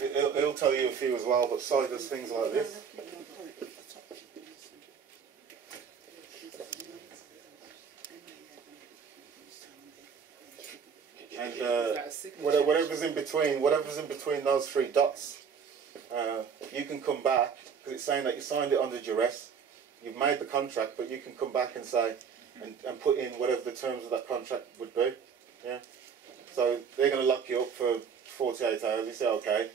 he'll tell you a few as well, but Sai does things like this. And whatever's in between those three dots, you can come back, because it's saying that you signed it under duress. You've made the contract, but you can come back and say, and put in whatever the terms of that contract would be. Yeah. So they're going to lock you up for 48 hours. You say, okay,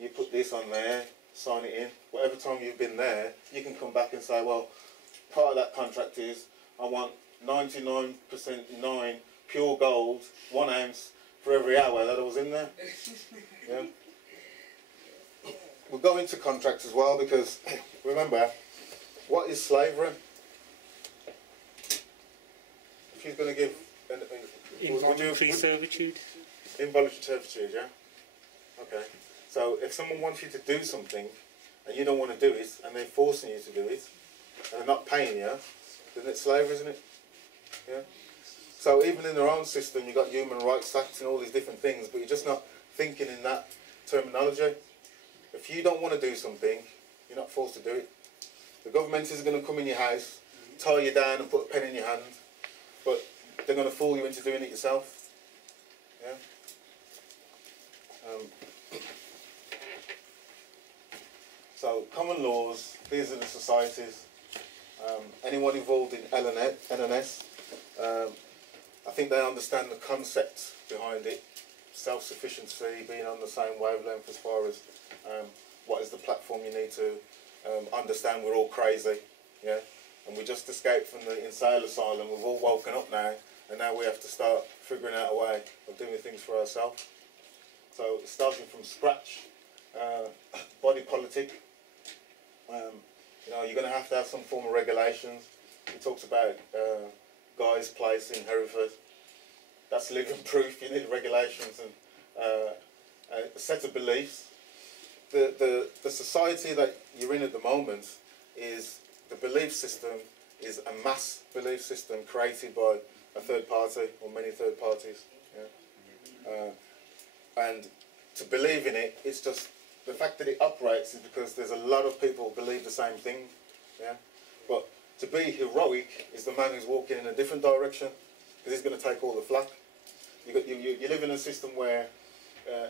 you put this on there, sign it in. Whatever time you've been there, you can come back and say, well, part of that contract is I want 99% 9 pure gold, 1 ounce for every hour that I was in there. Yeah. We'll go into contracts as well, because remember, what is slavery? If you're going to give Involuntary servitude? Involuntary servitude, yeah? Okay. So if someone wants you to do something and you don't want to do it and they're forcing you to do it and they're not paying you, then it's slavery, isn't it? Yeah? So even in their own system, you've got human rights acts and all these different things, but you're just not thinking in that terminology. If you don't want to do something, you're not forced to do it. The government is going to come in your house, tie you down and put a pen in your hand, but they're going to fool you into doing it yourself. Yeah? So common laws, these are the societies. Anyone involved in LNS, I think they understand the concept behind it, self-sufficiency, being on the same wavelength as far as what is the platform you need to understand we're all crazy, yeah? And we just escaped from the insane asylum, we've all woken up now, and now we have to start figuring out a way of doing things for ourselves. So starting from scratch, body politic, you know, you're going to have some form of regulations. He talks about Guy's place in Hereford. That's living proof. You need regulations and a set of beliefs. The society that you're in at the moment is, the belief system is a mass belief system created by a third party or many third parties. Yeah? And to believe in it, it's just the fact that it operates is because there's a lot of people who believe the same thing. Yeah? But to be heroic is the man who's walking in a different direction, because he's going to take all the flak. You live in a system where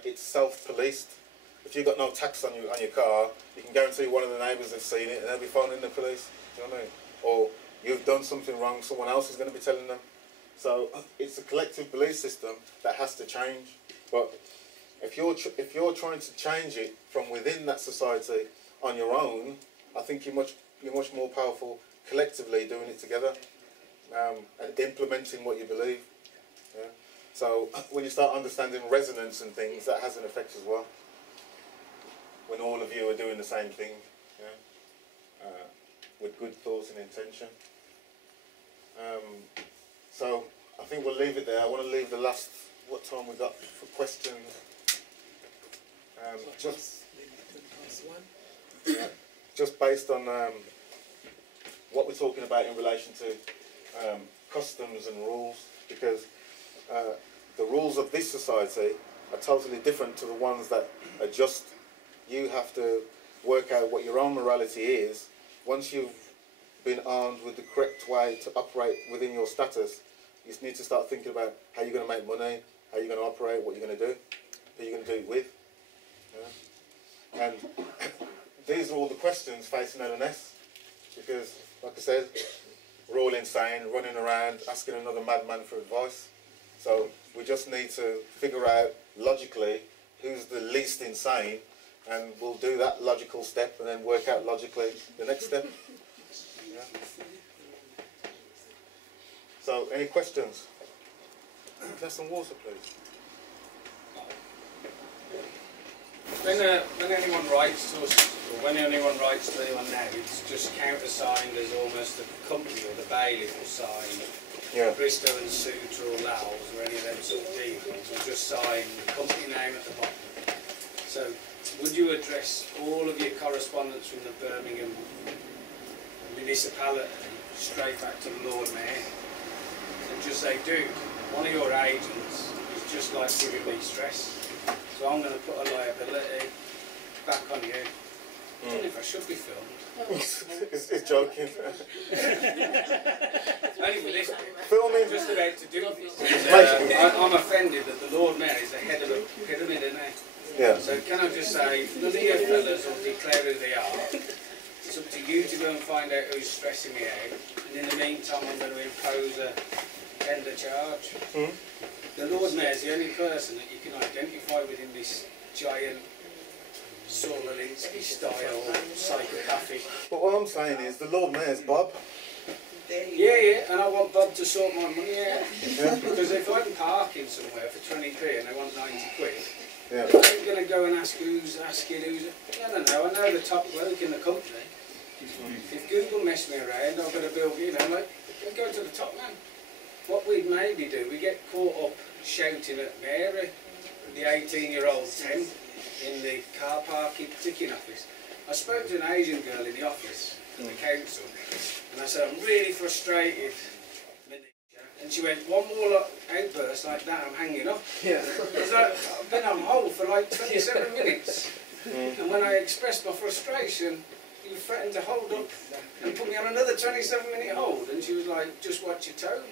it's self-policed. If you've got no tax on your car, you can guarantee one of the neighbours has seen it and they'll be phoning the police. Do you know what I mean? Or you've done something wrong, someone else is going to be telling them. So it's a collective belief system that has to change. But if you're trying to change it from within that society on your own, I think you're much more powerful collectively doing it together and implementing what you believe. Yeah? So when you start understanding resonance and things, that has an effect as well. When all of you are doing the same thing, yeah? With good thoughts and intention. So I think we'll leave it there. I want to leave the last, what time we got for questions? Just based on what we're talking about in relation to customs and rules, because the rules of this society are totally different to the ones that are just, you have to work out what your own morality is. Once you've been armed with the correct way to operate within your status, you need to start thinking about how you're going to make money, how you're going to operate, what you're going to do, who you're going to do it with. Yeah? And these are all the questions facing LNS, because, like I said, we're all insane, running around, asking another madman for advice. So we just need to figure out logically who's the least insane, and we'll do that logical step and then work out logically the next step. Yeah. So, any questions? Can I have some water, please? When anyone writes to us, or when anyone writes to anyone now, it's just countersigned as almost the company or the bailiff will sign. Yeah. Bristow and Suter or Lowell's or any of them sort of dealings will just sign the company name at the bottom. So, would you address all of your correspondence from the Birmingham municipality straight back to the Lord Mayor and just say, dude, one of your agents is just like giving me stress, so I'm going to put a liability back on you. I don't know if I should be filmed. It's joking. Anyway, this Filming. I'm just about to do this. I'm offended that the Lord Mayor is the head of a pyramid, isn't he? Yeah. So can I just say, none of you fellas will declare who they are. It's up to you to go and find out who's stressing me out. And in the meantime, I'm going to impose a tender charge. Mm. The Lord Mayor is the only person that you can identify within this giant Saul Alinsky style psychopathic. But what I'm saying is, the Lord Mayor's Bob. Yeah, and I want Bob to sort my money out. Yeah. Because if I'm parking somewhere for 20p and they want 90 quid, Yeah. I'm going to go and ask who's asking who's... I don't know, I know the top bloke in the company. If Google mess me around, I've got to build, you know, like, I'll go to the top man. what we'd maybe do, we get caught up shouting at Mary, the 18-year-old Tim, in the car parking ticket office. I spoke to an Asian girl in the office, in the council, and I said, I'm really frustrated. And she went, one more outburst like that, I'm hanging up. Yeah. I've been on hold for like 27 minutes. And when I expressed my frustration, you threatened to hold up and put me on another 27-minute hold. And she was like, just watch your tone.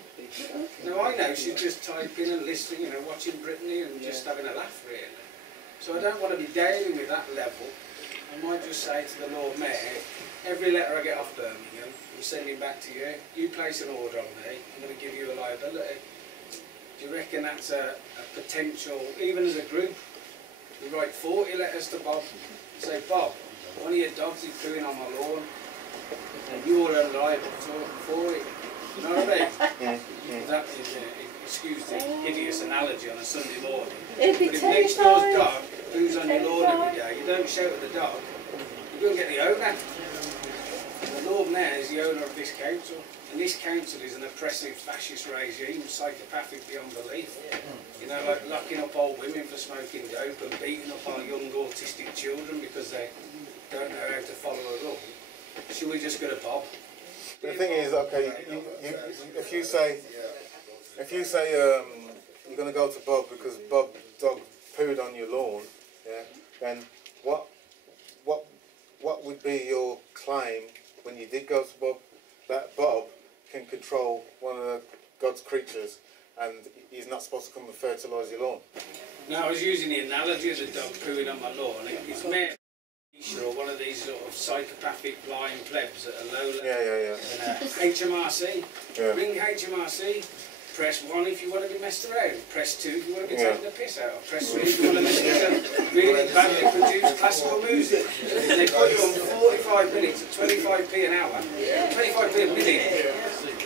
Now I know she's just typing and listening, you know, watching Brittany and just having a laugh, really. So I don't want to be dealing with that level. I might just say to the Lord Mayor, every letter I get off Birmingham, I'm sending back to you. You place an order on me, I'm going to give you a liability. Do you reckon that's a potential, even as a group, we write 40 letters to Bob, say, Bob, one of your dogs is pooing on my lawn, and you're liable for it. You know what I mean? That is, excuse the hideous analogy on a Sunday morning. But if next door's dog poos on your lawn every day, you don't shout at the dog, you go and get the owner. And the Lord Mayor is the owner of this council, and this council is an oppressive fascist regime, psychopathic beyond belief. You know, like locking up old women for smoking dope and beating up our young autistic children because they don't know how to follow a rule. Should we just go to Bob? The thing is, okay, if you say you're going to go to Bob because Bob dog pooed on your lawn, yeah, then what would be your claim when you did go to Bob, that Bob can control one of God's creatures and he's not supposed to come and fertilise your lawn? No, I was using the analogy of the dog pooing on my lawn. It's Mayor or one of these sort of psychopathic blind plebs at a low level. Yeah. HMRC. Yeah. Ring HMRC. Press 1 if you want to be messed around. Press 2 if you want to be taking the piss out. Press 3 if you want to listen to really badly produced classical music. And they put you on 45 minutes at 25p an hour. 25p a minute.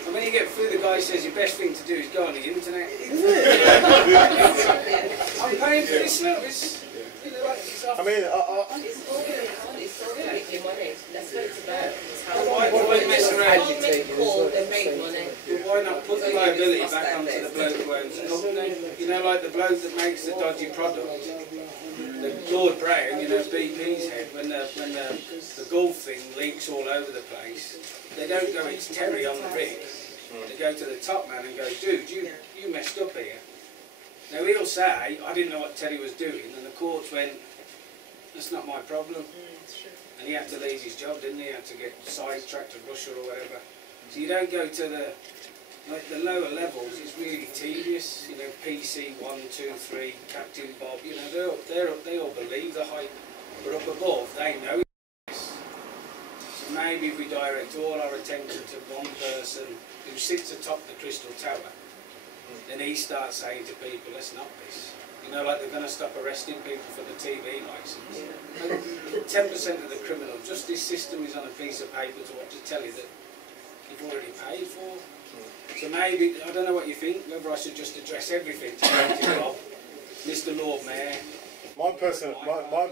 And when you get through, the guy says your best thing to do is go on the internet. I'm paying for this service. I mean, it's all making money. That's what it's about. Why mess around? They make money. Why not put the liability back onto the bloke who owns the company? You know, like the bloke that makes the dodgy product. The Lord Brown, you know, BP's head, when the Gulf thing leaks all over the place, they don't go, it's Terry on the rig. They go to the top man and go, dude, you messed up here. Now he'll say, I didn't know what Terry was doing, and the courts went, that's not my problem. And he had to leave his job, didn't he? He had to get sidetracked to Russia or whatever. So you don't go to the lower levels, it's really tedious, you know, PC 1, 2, 3, Captain Bob, you know, they all believe the hype. But up above, they know this. So maybe if we direct all our attention to one person who sits atop the Crystal Tower, then he starts saying to people, let's not this. You know, like they're going to stop arresting people for the TV licence. 10% of the criminal justice system is on a piece of paper to watch a telly that you've already paid for. So maybe, I don't know what you think, whether I should just address everything to Captain Bob, Mr. Lord Mayor. my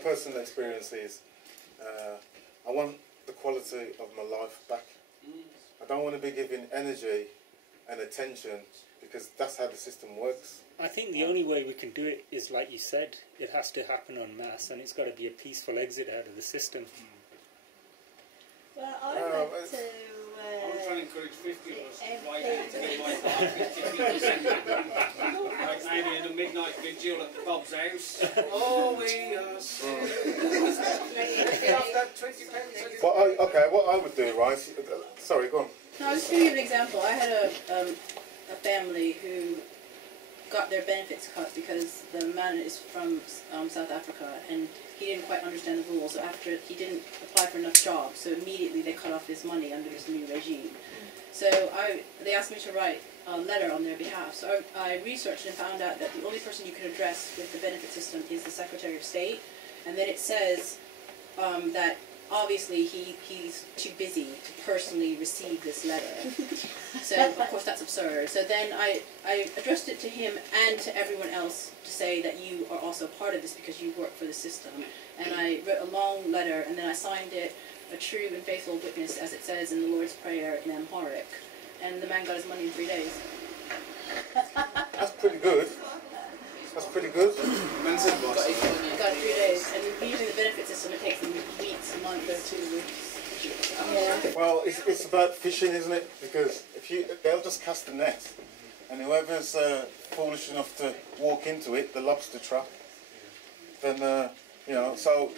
personal experience is, I want the quality of my life back. I don't want to be giving energy and attention because that's how the system works. I think the only way we can do it is, like you said, it has to happen en masse, and it's got to be a peaceful exit out of the system. Well, I went to... I'm trying to encourage 50 of us to fly down to get my car 50%. Like maybe in a midnight vigil at Bob's house. Oh, we are get off that 20 pence. Well, okay, what I would do, right? Sorry, go on. No, I'll just give you an example. I had a family who got their benefits cut because the man is from South Africa and he didn't quite understand the rules. So after he didn't apply for enough jobs, so immediately they cut off his money under this new regime. So they asked me to write a letter on their behalf. So I researched and found out that the only person you can address with the benefit system is the Secretary of State. And then it says that obviously he's too busy to personally receive this letter. So of course that's absurd. So then I addressed it to him and to everyone else to say that you are also part of this because you work for the system. And I wrote a long letter and then I signed it, a true and faithful witness, as it says in the Lord's Prayer in Amharic. And the man got his money in 3 days. That's pretty good. That's pretty good. Mental boss. Got 3 days, and usually the benefit system, it takes them weeks, a month or 2 weeks. Yeah. Well, it's about fishing, isn't it? Because they'll just cast a net, and whoever's foolish enough to walk into it, the lobster trap, then you know. So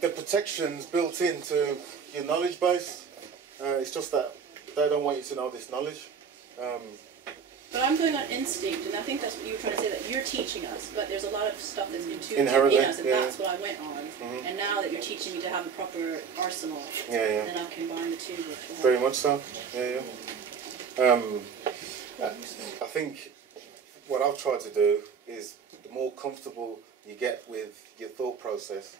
the protection's built into your knowledge base. It's just that they don't want you to know this knowledge. But I'm going on instinct, and I think that's what you were trying to say, that you're teaching us, but there's a lot of stuff that's intuitive Inherently, in us, and yeah. that's what I went on. And now that you're teaching me to have a proper arsenal, Yeah. then I'll combine the two. Which will Very help. much so. Yeah. I think what I've tried to do is the more comfortable you get with your thought process,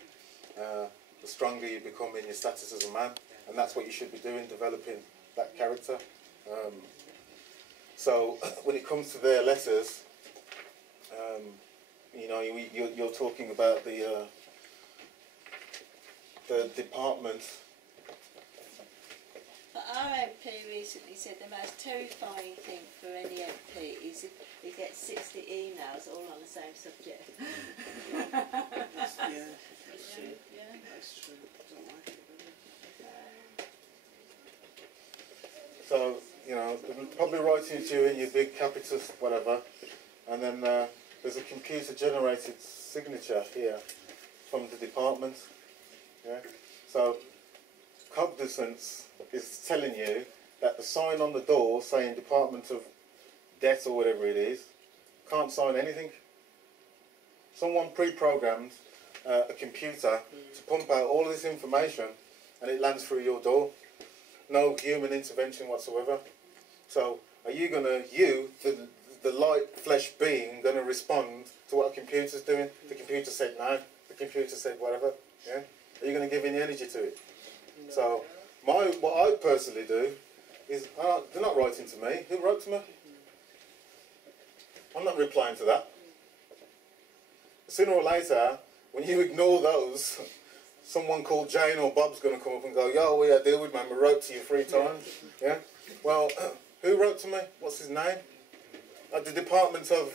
the stronger you become in your status as a man, and that's what you should be doing, developing that character. So when it comes to their letters, you know, you're talking about the department. But our MP recently said the most terrifying thing for any MP is if he gets 60 emails all on the same subject. Yeah. Yeah. That's true. I don't like it. So, you know, they're probably writing to you in your big capitalist whatever, and then there's a computer-generated signature here from the department. Yeah. So, cognizance is telling you that the sign on the door saying Department of Debt or whatever it is can't sign anything. Someone pre-programmed a computer to pump out all this information, and it lands through your door. No human intervention whatsoever. So are you going to, the light flesh being, going to respond to what a computer's doing? The computer said no, the computer said whatever. Yeah? Are you going to give any energy to it? No. So what I personally do is, they're not writing to me. Who wrote to me? I'm not replying to that. Sooner or later, when you ignore those, someone called Jane or Bob's going to come up and go, yo, we had deal with man, we wrote to you 3 times. Yeah? Well, who wrote to me? What's his name? At the department of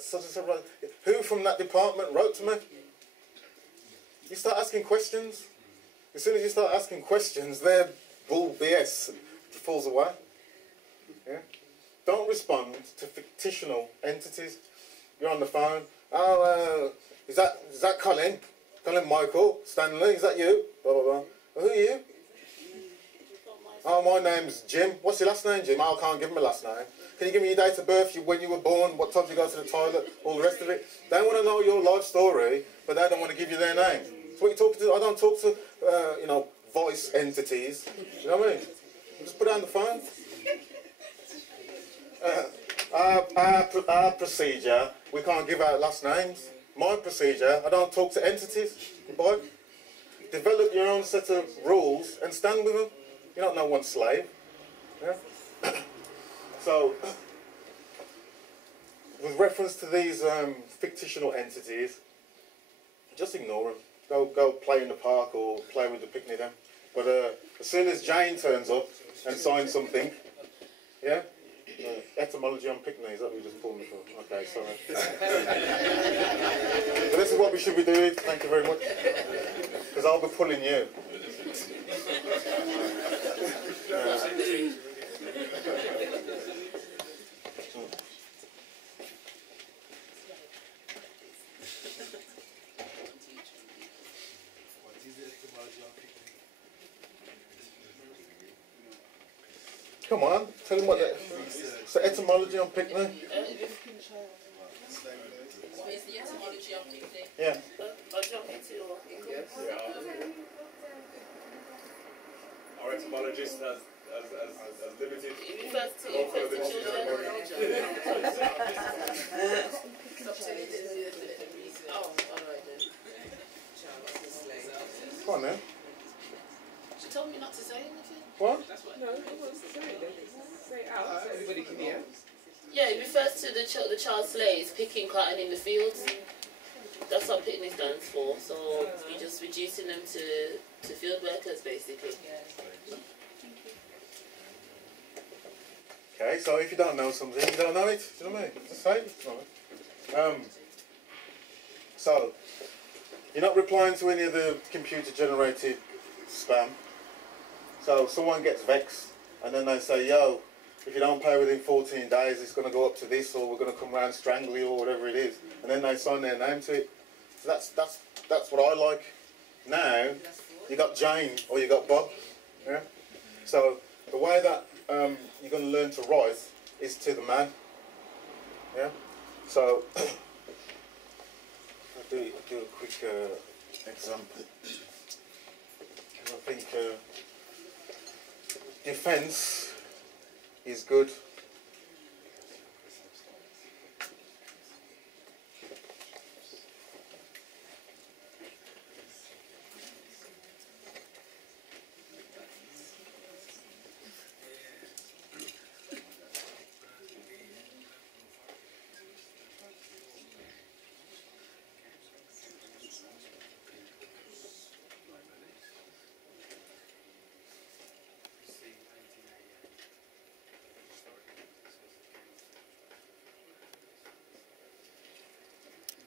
such and such. Who from that department wrote to me? You start asking questions. As soon as you start asking questions, their bull BS falls away. Yeah? Don't respond to fictional entities. You're on the phone. Oh, is that Colin? Colin Michael Stanley? Is that you? Blah blah blah. Who are you? Oh, my name's Jim. What's your last name, Jim? Oh, I can't give him a last name. Can you give me your date of birth, when you were born, what time you go to the toilet, all the rest of it? They want to know your life story, but they don't want to give you their name. So what you talking to? I don't talk to, you know, voice entities. You know what I mean? Just put down the phone. Our procedure, we can't give out last names. My procedure, I don't talk to entities. Boy, develop your own set of rules and stand with them. You're not no one's slave. Yeah? So, with reference to these fictional entities, just ignore them. Go play in the park or play with the picnic then. But as soon as Jane turns up and signs something, yeah? Etymology on picnic, is that what you just pulled me for? Okay, sorry. But this is what we should be doing, thank you very much. Because I'll be pulling you. Come on, tell him what that is. So etymology on picnic? What is the etymology of picnic? Yeah. Our etymologist has limited. It refers to children. Oh, alright then. Come on then. She told me not to say anything. What? No, who wants to say it then? Say it out so everybody can hear. Yeah, it refers to the child slaves picking cotton in the fields. That's what picnic stands for. So you're just reducing them to field workers, basically. Okay, so if you don't know something, you don't know it. Do you know what I mean? Just say it. So, you're not replying to any of the computer-generated spam. So someone gets vexed, and then they say, yo, if you don't pay within 14 days, it's going to go up to this, or we're going to come round and strangle you, or whatever it is. And then they sign their name to it. So that's what I like. Now, you got Jane, or you got Bob. Yeah? So the way that you're going to learn to write is to the man. Yeah? So, I'll do a quick example. I think defense is good.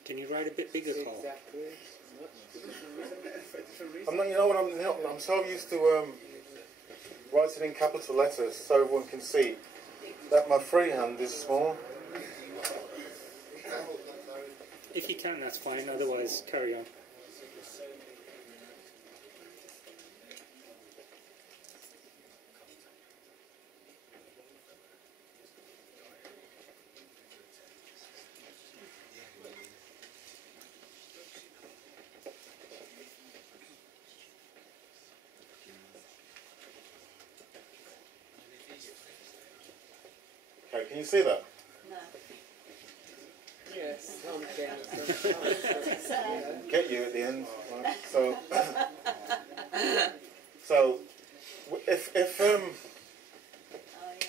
Can you write a bit bigger, Colin? I'm not. You know what? I'm so used to writing in capital letters so everyone can see that my freehand is small. If you can, that's fine. Otherwise, carry on. Okay, can you see that? No. Yes, Get you at the end. Right? So, so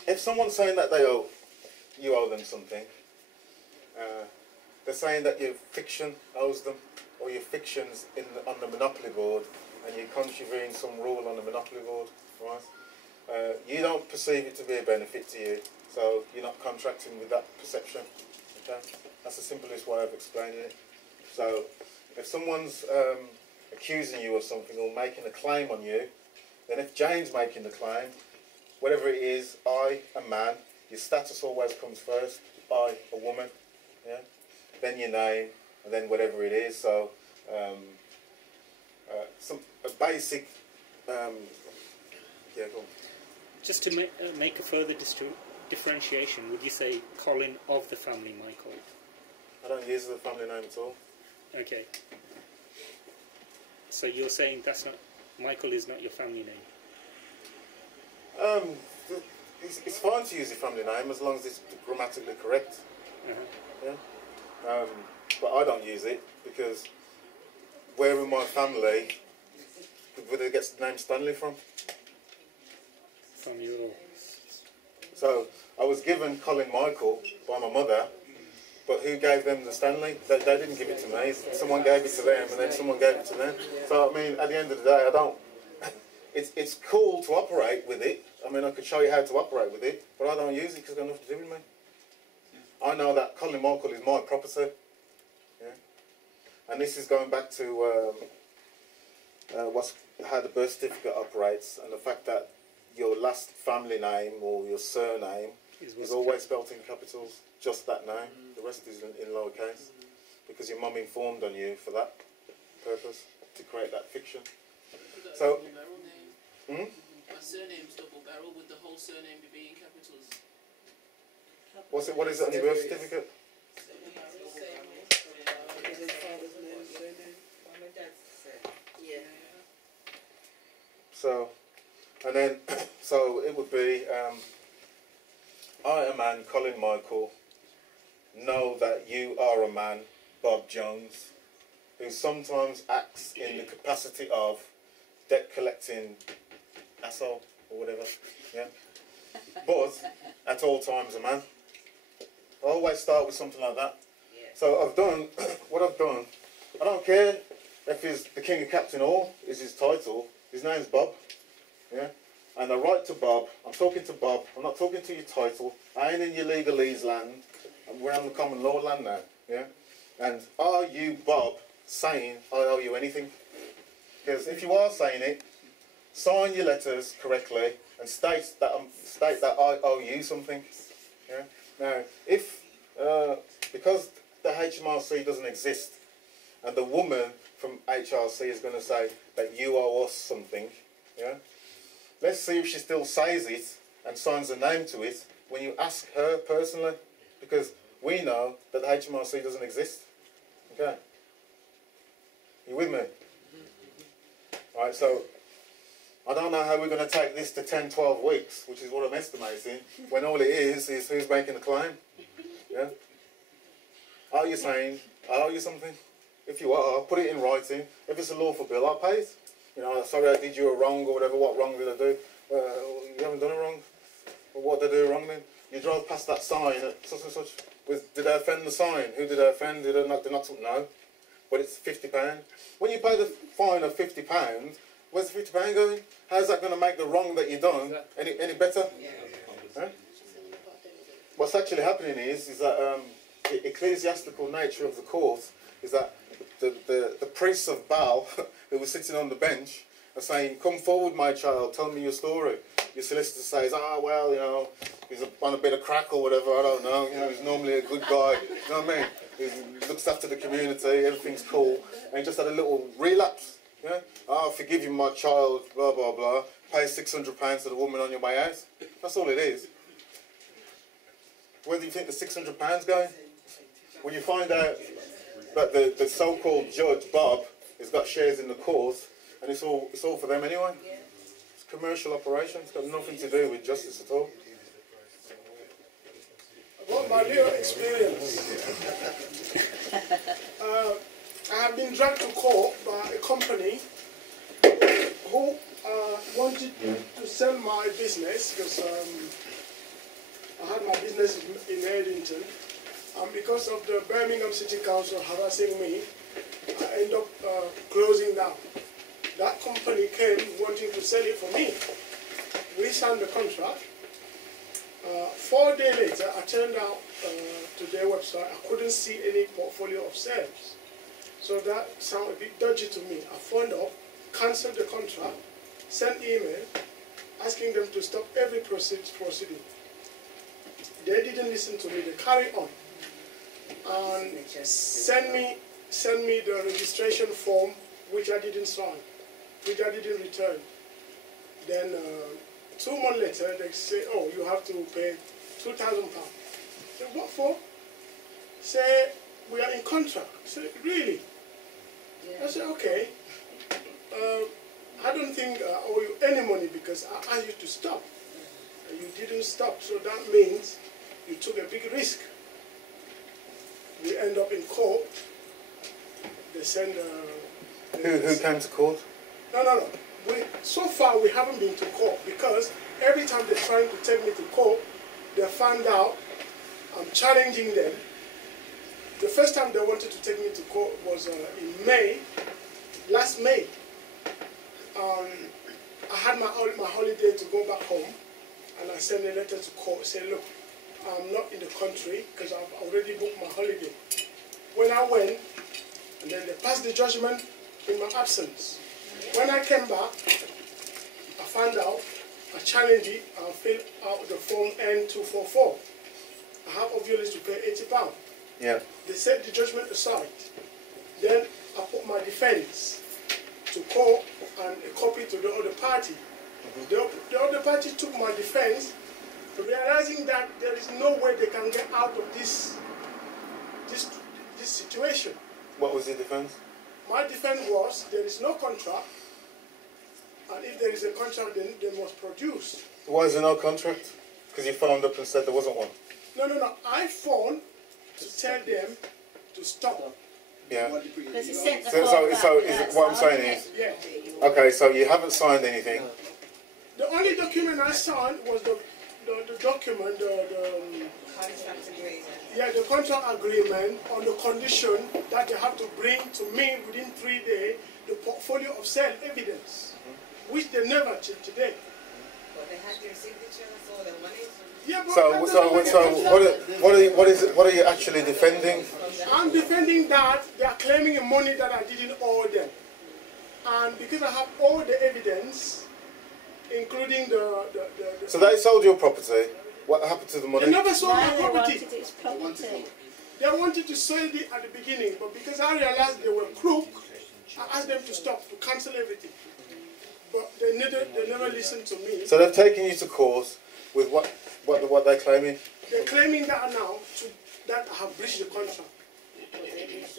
if someone's saying that you owe them something, they're saying that your fiction owes them, or your fiction's on the monopoly board, and you're contravening some rule on the monopoly board, right? You don't perceive it to be a benefit to you, so you're not contracting with that perception. Okay? That's the simplest way of explaining it. So, if someone's accusing you of something or making a claim on you, then if Jane's making the claim, whatever it is, I, a man, your status always comes first. I, a woman, yeah. Then your name, and then whatever it is. So, a basic, yeah, go on. Just to make a further differentiation, would you say Colin of the family Michael? I don't use the family name at all. Okay. So you're saying that's not Michael is not your family name? It's fine to use your family name as long as it's grammatically correct. Yeah. But I don't use it because where in my family would it get the name Stanley from? From your... So I was given Colin Michael by my mother, but who gave them the Stanley? They didn't give it to me. Someone gave it to them, and then someone gave it to them. So I mean, at the end of the day, I don't. It's cool to operate with it. I mean, I could show you how to operate with it, but I don't use it because it's got nothing to do with me. I know that Colin Michael is my property. Yeah? And this is going back to how the birth certificate operates, and the fact that your last family name or your surname is always spelt in capitals, just that name. The rest is in lowercase, because your mum informed on you for that purpose, to create that fiction. So, my surname's double barrel. Would the whole surname be in capitals? what is it on your birth certificate? So, and then, so it would be, I, a man, Colin Michael, know that you are a man, Bob Jones, who sometimes acts in the capacity of debt collecting asshole or whatever, yeah. But at all times a man. I always start with something like that. So I've done what I've done. I don't care if he's the King of Captain All is his title. His name's Bob, yeah. and I write to Bob. I'm talking to Bob. I'm not talking to your title. I ain't in your legalese land. We're on the common law land now. Yeah. And are you, Bob, saying I owe you anything? Because if you are saying it, sign your letters correctly and state that I owe you something. Yeah. Now, if because the HMRC doesn't exist, and the woman from HRC is going to say that you owe us something, yeah. Let's see if she still says it and signs a name to it when you ask her personally, because we know that the HMRC doesn't exist. Okay. You with me? Right, so I don't know how we're going to take this to 10, 12 weeks, which is what I'm estimating, when all it is who's making the claim. Yeah? Are you saying, I owe you something? If you are, put it in writing. If it's a lawful bill, I'll pay it. You know, sorry I did you a wrong or whatever. What wrong did I do? You haven't done a wrong. Well, what did I do wrong then? You drove past that sign at such and such. Did I offend the sign? Who did I offend? Did I not? No. But it's £50. When you pay the fine of £50, where's the £50 going? How's that going to make the wrong that you've done any better? Huh? What's actually happening is that the ecclesiastical nature of the court is that the priests of Baal who were sitting on the bench are saying, come forward, my child, tell me your story. Your solicitor says, well, you know, he's on a bit of crack or whatever, I don't know. You know, he's normally a good guy. You know what I mean? He looks after the community, everything's cool. And he just had a little relapse. Yeah? Forgive you, my child, blah, blah, blah. Pay £600 to the woman on your way out. That's all it is. Where do you think the £600 going? When you find out that the so-called judge, Bob, has got shares in the court, and it's all for them anyway. It's a commercial operation. It's got nothing to do with justice at all. About my little experience, I have been dragged to court by a company who wanted to sell my business because I had my business in Edington, and because of the Birmingham City Council harassing me, I ended up closing down. That company came wanting to sell it for me. We signed the contract. 4 days later, I turned out to their website. I couldn't see any portfolio of sales. So that sounded a bit dodgy to me. I phoned up, cancelled the contract, sent email, asking them to stop every proceeding. They didn't listen to me. They carried on. And send me the registration form, which I didn't sign, which I didn't return. Then 2 months later, they say, oh, you have to pay £2,000. Say, what for? Say, we are in contract. Say, really? Yeah. I said, okay. I don't think I owe you any money because I asked you to stop. And you didn't stop, so that means you took a big risk. We end up in court. They send... Who came to court? No. So far, we haven't been to court because every time they're trying to take me to court, they found out I'm challenging them. The first time they wanted to take me to court was in May, last May. I had my holiday to go back home, and I sent a letter to court saying, look, I'm not in the country because I've already booked my holiday. When I went, and then they passed the judgment in my absence. When I came back, I found out, I challenged it, and filled out the form N244. I have obviously to pay £80. Yeah. They set the judgment aside. Then I put my defense to court and a copy to the other party. The other party took my defense, realizing that there is no way they can get out of this situation. What was the defense? My defense was there is no contract, and if there is a contract, then they must produce. Why is there no contract? Because you phoned up and said there wasn't one. No. I phoned to tell them to stop. Yeah. Because he sent the So what I'm saying is, Yeah. okay, so you haven't signed anything. The only document I signed was the document, Contract agreement. Yeah, the contract agreement on the condition that they have to bring to me within 3 days the portfolio of sale evidence, which they never till today. But they had your signature, that's all they wanted. Yeah, but what are you actually defending? I'm defending that they are claiming money that I didn't owe them. And because I have all the evidence, including the So they sold your property. What happened to the money? They never sold my They property. wanted its property. They wanted to sell it at the beginning, but because I realized they were crook, I asked them to stop, to cancel everything. But they never listened to me. So they've taken you to court with what they're claiming? They're claiming that now that I have breached the contract.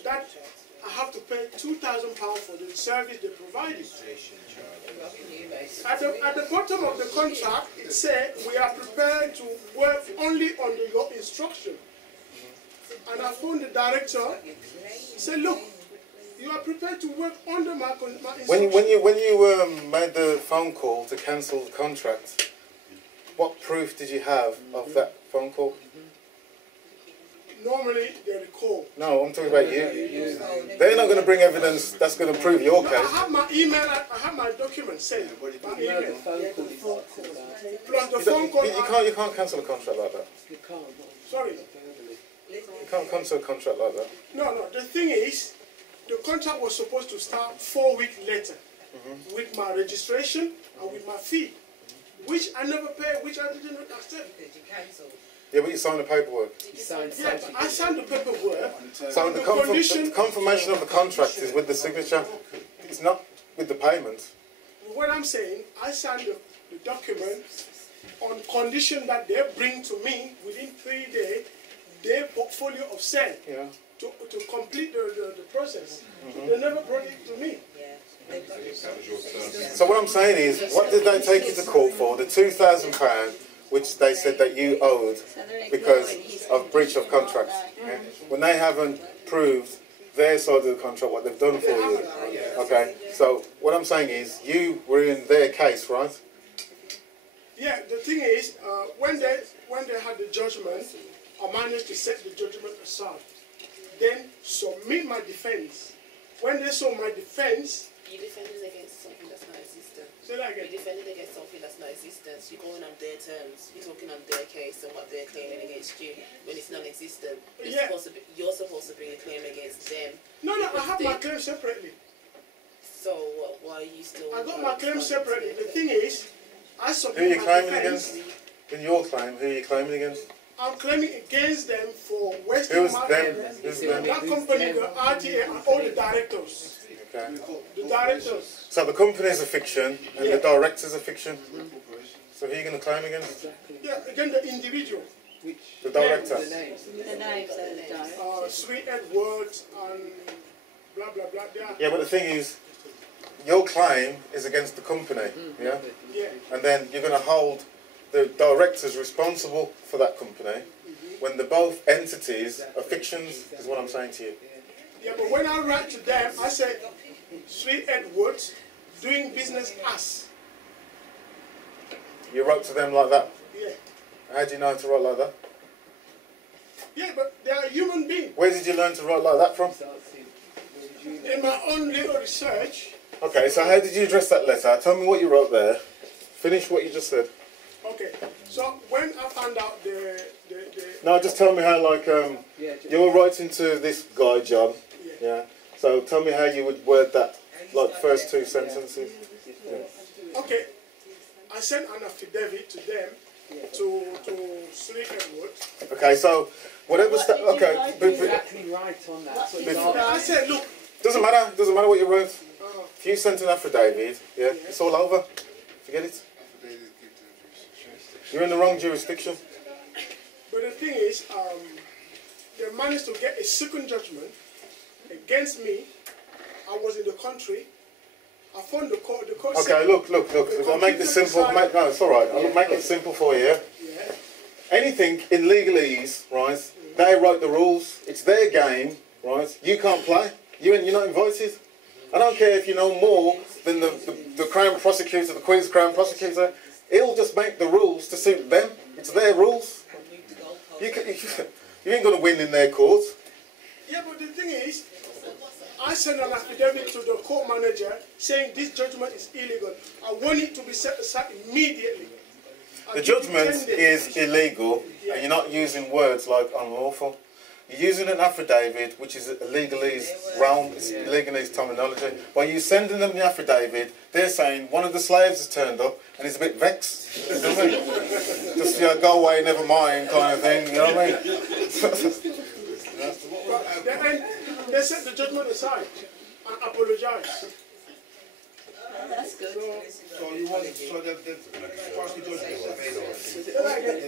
That I have to pay £2,000 for the service they provided. At the bottom of the contract, it said we are prepared to work only under your instruction. And I phoned the director. He said, "Look, you are prepared to work under my instruction." When you made the phone call to cancel the contract, what proof did you have of that phone call? Normally they recall. No, I'm talking about you. They're not going to bring evidence that's going to prove your No, case. I have my email. I have my documents sent. My email. Plus the phone call. You can't cancel a contract like that. You can't. Sorry. You can't cancel a contract like that. No. The thing is, the contract was supposed to start 4 weeks later with my registration and with my fee, which I never paid, which I didn't accept. Did you cancel? Yeah, but you signed the paperwork. Yeah, I signed the paperwork. So the confirmation of the contract is with the signature. It's not with the payment. What I'm saying, I signed the document on condition that they bring to me within 3 days their portfolio of sale to complete the process. They never brought it to me. So what I'm saying is, what did they take you to court for? The £2,000, which they said that you owed because of breach of contract. Yeah? When they haven't proved their side of the contract, what they've done for you. Okay, so what I'm saying is, you were in their case, right? Yeah, the thing is, when they had the judgment, I managed to set the judgment aside. Then submit my defense. When they saw my defense, You defended against something that's not existent. say that again. You defended against something that's not existent. You're going on their terms. You're talking on their case and what they're claiming against you when it's non-existent. You're supposed to bring a claim against them. No, I have my claim separately. So why are you still? I got my claim separately. The thing is, I Who are submit you my claiming defense. against? In your claim, who are you claiming against? I'm claiming against them for wasting Who's my them? time. Who's them? That company, the RTA, and all the directors. Okay. The directors. So the company is a fiction, and the directors are fiction. So who are you going to claim against? Yeah, again the individual. The director. The names of the directors. Sweet Edwards and blah blah blah. Yeah, but the thing is, your claim is against the company, yeah? Yeah. And then you're going to hold the directors responsible for that company when the both entities are fictions, is what I'm saying to you. Yeah, but when I write to them, I said, Sweet Edwards, doing business as. You wrote to them like that? Yeah. How do you know how to write like that? Yeah, but they are human beings. Where did you learn to write like that from? In my own little research. Okay, so how did you address that letter? Tell me what you wrote there. Finish what you just said. Okay, so when I found out the No, just tell me how, like, you're writing to this guy, John, yeah? So tell me how you would word that, like, first two sentences. Yeah. Okay, I sent an affidavit to them, to Sweet Edwards. Okay, so whatever... Okay, exactly right on that. I said, look... Doesn't matter what you wrote. If you sent an affidavit, yeah, it's all over. Forget it. You're in the wrong jurisdiction. But the thing is, they managed to get a second judgment against me. I was in the country. I found the court. The court Okay, said, look. I'll make this simple. No, it's all right. I'll make it simple for you. Yeah. Anything in legalese, right? They write the rules. It's their game, right? You can't play. You're not invited. I don't care if you know more than the Crown Prosecutor, the Queen's Crown Prosecutor. He'll just make the rules to suit them. It's their rules. You ain't going to win in their court. Yeah, but the thing is, I sent an affidavit to the court manager saying this judgment is illegal. I want it to be set aside immediately. The judgment is illegal, and you're not using words like unlawful. You're using an affidavit, which is a legalese realm, it's legalese terminology. By you sending them the affidavit, they're saying one of the slaves has turned up and he's a bit vexed. You know what I mean? Just, you know, go away, never mind, kind of thing. You know what I mean? They set the judgment aside and apologise. That's good. So you want to squash the judgment?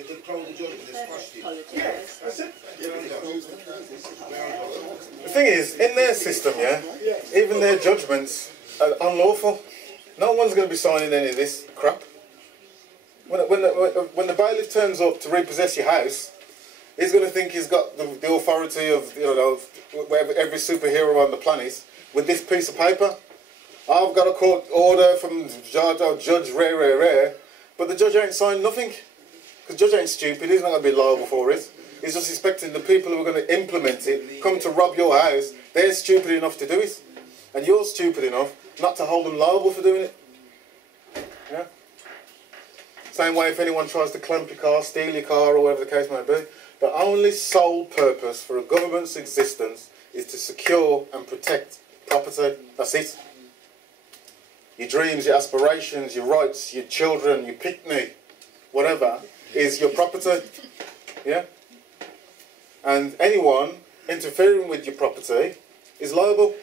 They close the judgment, they squash it. Yes, that's it. The thing is, in their system, yeah, even their judgments are unlawful. No one's going to be signing any of this crap. When the bailiff turns up to repossess your house, he's going to think he's got the authority of, you know, every superhero on the planet with this piece of paper. I've got a court order from Judge Rare, but the judge ain't signed nothing. Because the judge ain't stupid, he's not going to be liable for it. He's just expecting the people who are going to implement it, come to rob your house, they're stupid enough to do it. And you're stupid enough not to hold them liable for doing it. Yeah? Same way if anyone tries to clamp your car, steal your car, or whatever the case may be. The only sole purpose for a government's existence is to secure and protect property. That's it. Your dreams, your aspirations, your rights, your children, your picnic, whatever, is your property. Yeah? And anyone interfering with your property is liable.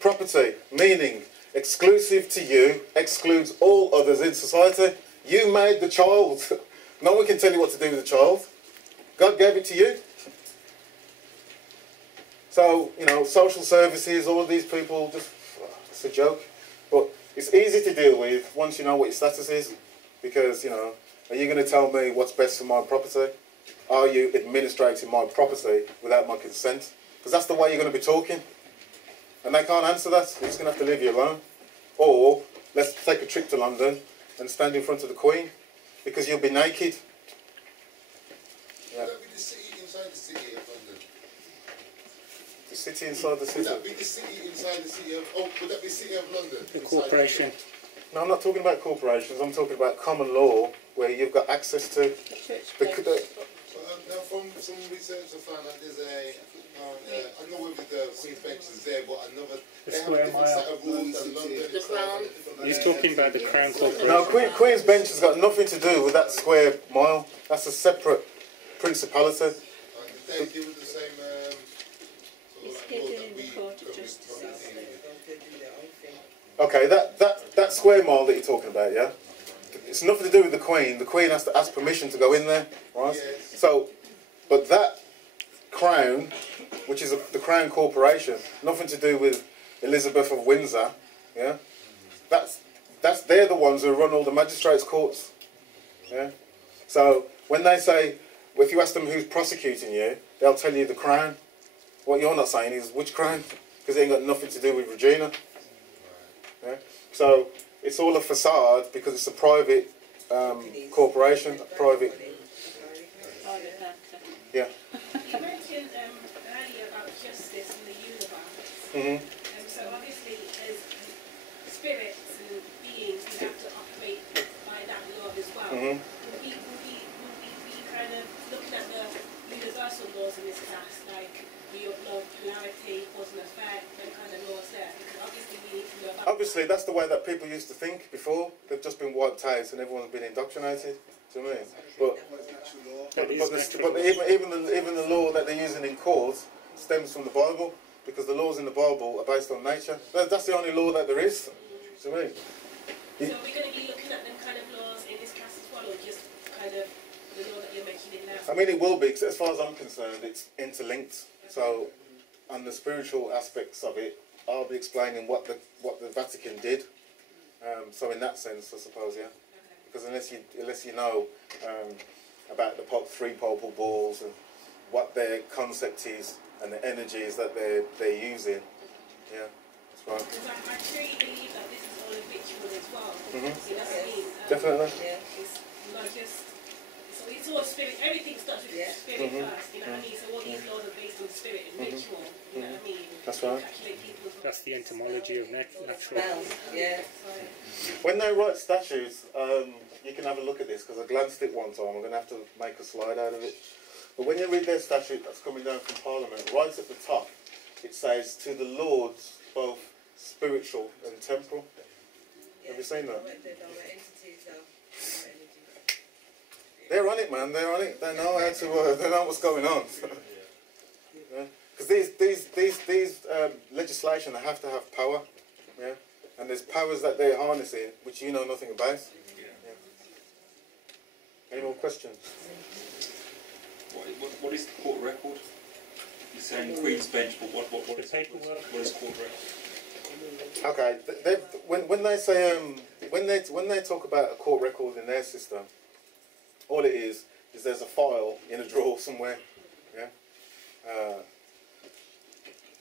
Property, meaning exclusive to you, excludes all others in society. You made the child. No one can tell you what to do with the child. God gave it to you. So, you know, social services, all of these people, just, it's a joke. But it's easy to deal with once you know what your status is. Because, you know, are you going to tell me what's best for my property? Are you administrating my property without my consent? Because that's the way you're going to be talking. And they can't answer that. They're just going to have to leave you alone. Or, let's take a trip to London and stand in front of the Queen. Because you'll be naked. Yeah. Would that be the city inside the city of London? The city inside the city? Would that be the city inside the city of... Oh, would that be the city of London? The corporation. No, I'm not talking about corporations. I'm talking about common law, where you've got access to... Now, from some research I found that there's a... I don't know whether the Queen's Bench is there, but another... They have a different set of rules than London. The Crown. He's talking about the Crown Corporation. No, Queen's Bench has got nothing to do with that square mile. That's a separate principality. They deal with the same... It's hidden in the Court of Justice. Okay, that square mile that you're talking about, yeah? It's nothing to do with the Queen. The Queen has to ask permission to go in there, right? Yes. So, but that Crown, which is the Crown Corporation, nothing to do with Elizabeth of Windsor, yeah? They're the ones who run all the magistrates' courts, yeah? So, when they say, if you ask them who's prosecuting you, they'll tell you the Crown. What you're not saying is which Crown, because it ain't got nothing to do with Regina. Yeah? So it's all a facade because it's a private corporation, private. Yeah. You mentioned earlier about justice in the universe. Mhm. So obviously, as spirits and beings, we have to operate by that law as well. Mhm. Would we be kind of looking at the universal laws in this class, like the law of polarity, cause and effect, them kind of laws there? Because obviously we need to know about. Obviously, that's the way that people used to think before. They've just been wiped out and everyone's been indoctrinated. Do you know what I mean? But even the law that they're using in court stems from the Bible, because the laws in the Bible are based on nature. That's the only law that there is. Do you know what I mean? So we're going to be looking at them kind of laws in this class as well, or just kind of the law that you're mentioning now? I mean, it will be, 'cause as far as I'm concerned, it's interlinked. So, on the spiritual aspects of it, I'll be explaining what the Vatican did. So, in that sense, I suppose, yeah. Because unless you know about the three popal balls and what their concept is and the energies that they're using, yeah, that's right. Because I truly believe that this is all a ritual as well. Mhm. You know what I mean? Definitely. It's not just, it's It's all spirit. Everything starts with spirit first. You know what I mean? So all these laws are based on spirit and ritual. You know what I mean? That's right. That's the etymology of natural. Yeah. When they write statutes, you can have a look at this because I glanced at it one time. I'm going to have to make a slide out of it. But when you read their statute that's coming down from Parliament, right at the top, it says to the Lords, both spiritual and temporal. Have you seen that? They're on it, man. They're on it. They know how to. They know what's going on. Because these legislation, they have to have power. Yeah. And there's powers that they're harnessing, which you know nothing about. Yeah. Any more questions? What is the court record? You're saying Queen's Bench, but what is paperwork? What is court record? Okay, when they say when they talk about a court record in their system, all it is there's a file in a drawer somewhere. Yeah.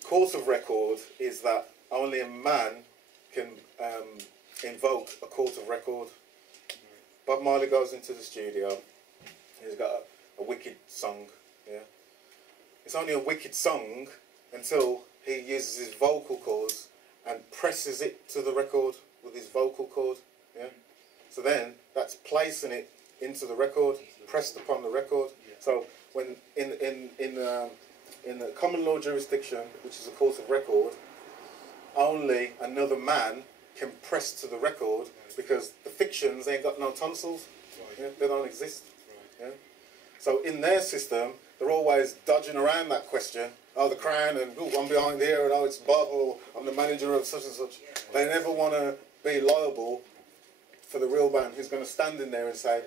Court of record is that only a man can invoke a court of record. Bob Marley goes into the studio. He's got a wicked song. Yeah. It's only a wicked song until he uses his vocal cords and presses it to the record with his vocal cord. Yeah. So then that's placing it into the record, pressed upon the record. So when in the common law jurisdiction, which is a court of record, only another man can press to the record because the fictions ain't got no tonsils. Yeah, they don't exist. Yeah. So in their system, they're always dodging around that question. Oh, the Crown, and oh, I'm behind here, and oh, it's Bob, or I'm the manager of such and such. They never want to be liable for the real man who's going to stand in there and say,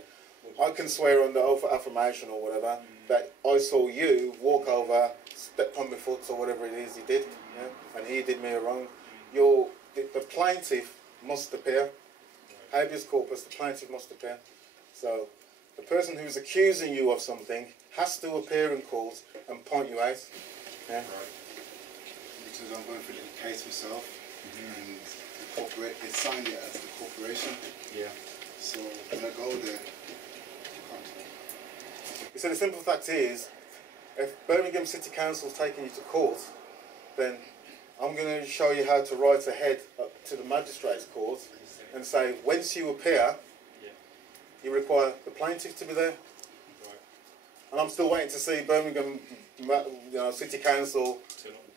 I can swear under oath of affirmation or whatever that I saw you walk over, step on my foot or whatever it is you did, yeah? And he did me a wrong. The plaintiff must appear. Habeas corpus, the plaintiff must appear. So the person who's accusing you of something has to appear in court and point you out. Yeah. Right. Because I'm going through the case myself, and the corporate, they signed it as the corporation. Yeah. So when I go there, so the simple fact is, if Birmingham City Council's taking you to court, then I'm going to show you how to write ahead up to the magistrate's court and say, once you appear, you require the plaintiff to be there. And I'm still waiting to see Birmingham City Council,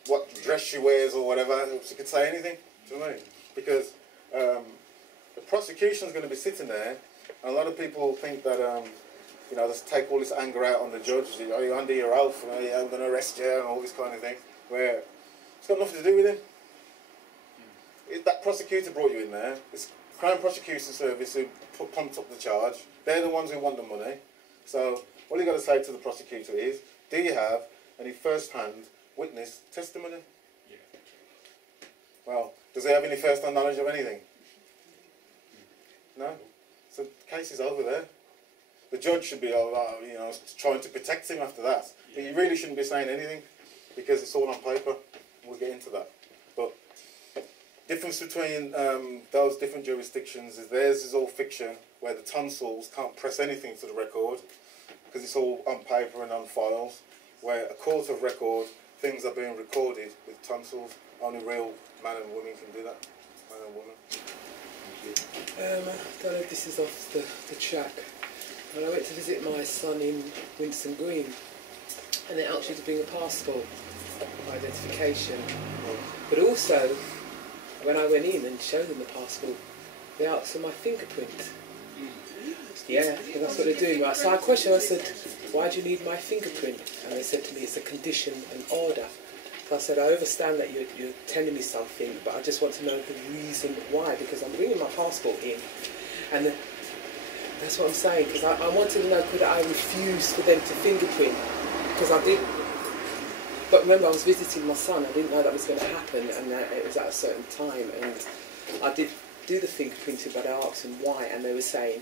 what dress she wears or whatever, if she could say anything. Do you know what I mean? Because the prosecution's going to be sitting there, and a lot of people think that let's take all this anger out on the judge. Are you under your oath? I'm going to arrest you and all this kind of thing. Where it's got nothing to do with him. That prosecutor brought you in there. It's Crown Prosecution Service who pumped up the charge. They're the ones who want the money. So all you got to say to the prosecutor is, do you have any first-hand witness testimony? Yeah. Well, does he have any first-hand knowledge of anything? No. So the case is over there. The judge should be, trying to protect him after that. But you really shouldn't be saying anything because it's all on paper. We'll get into that. But difference between those different jurisdictions is theirs is all fiction, where the tonsils can't press anything to the record because it's all on paper and on files. Where a court of record, things are being recorded with tonsils. Only real man and woman can do that. Man and woman. I don't know if this is off the track. And I went to visit my son in Winston Green, and they asked you to bring a passport identification. But also, when I went in and showed them the passport, they asked for my fingerprint. Yeah, because that's what they're doing. Right? So I questioned, I said, why do you need my fingerprint? And they said to me, it's a condition and order. So I said, I understand that you're telling me something, but I just want to know the reason why, because I'm bringing my passport in, and that's what I'm saying, because I wanted to know, could I refuse for them to fingerprint? Because I did. But remember, I was visiting my son. I didn't know that was going to happen, and that it was at a certain time. And I did do the fingerprinting, but I asked them why, and they were saying,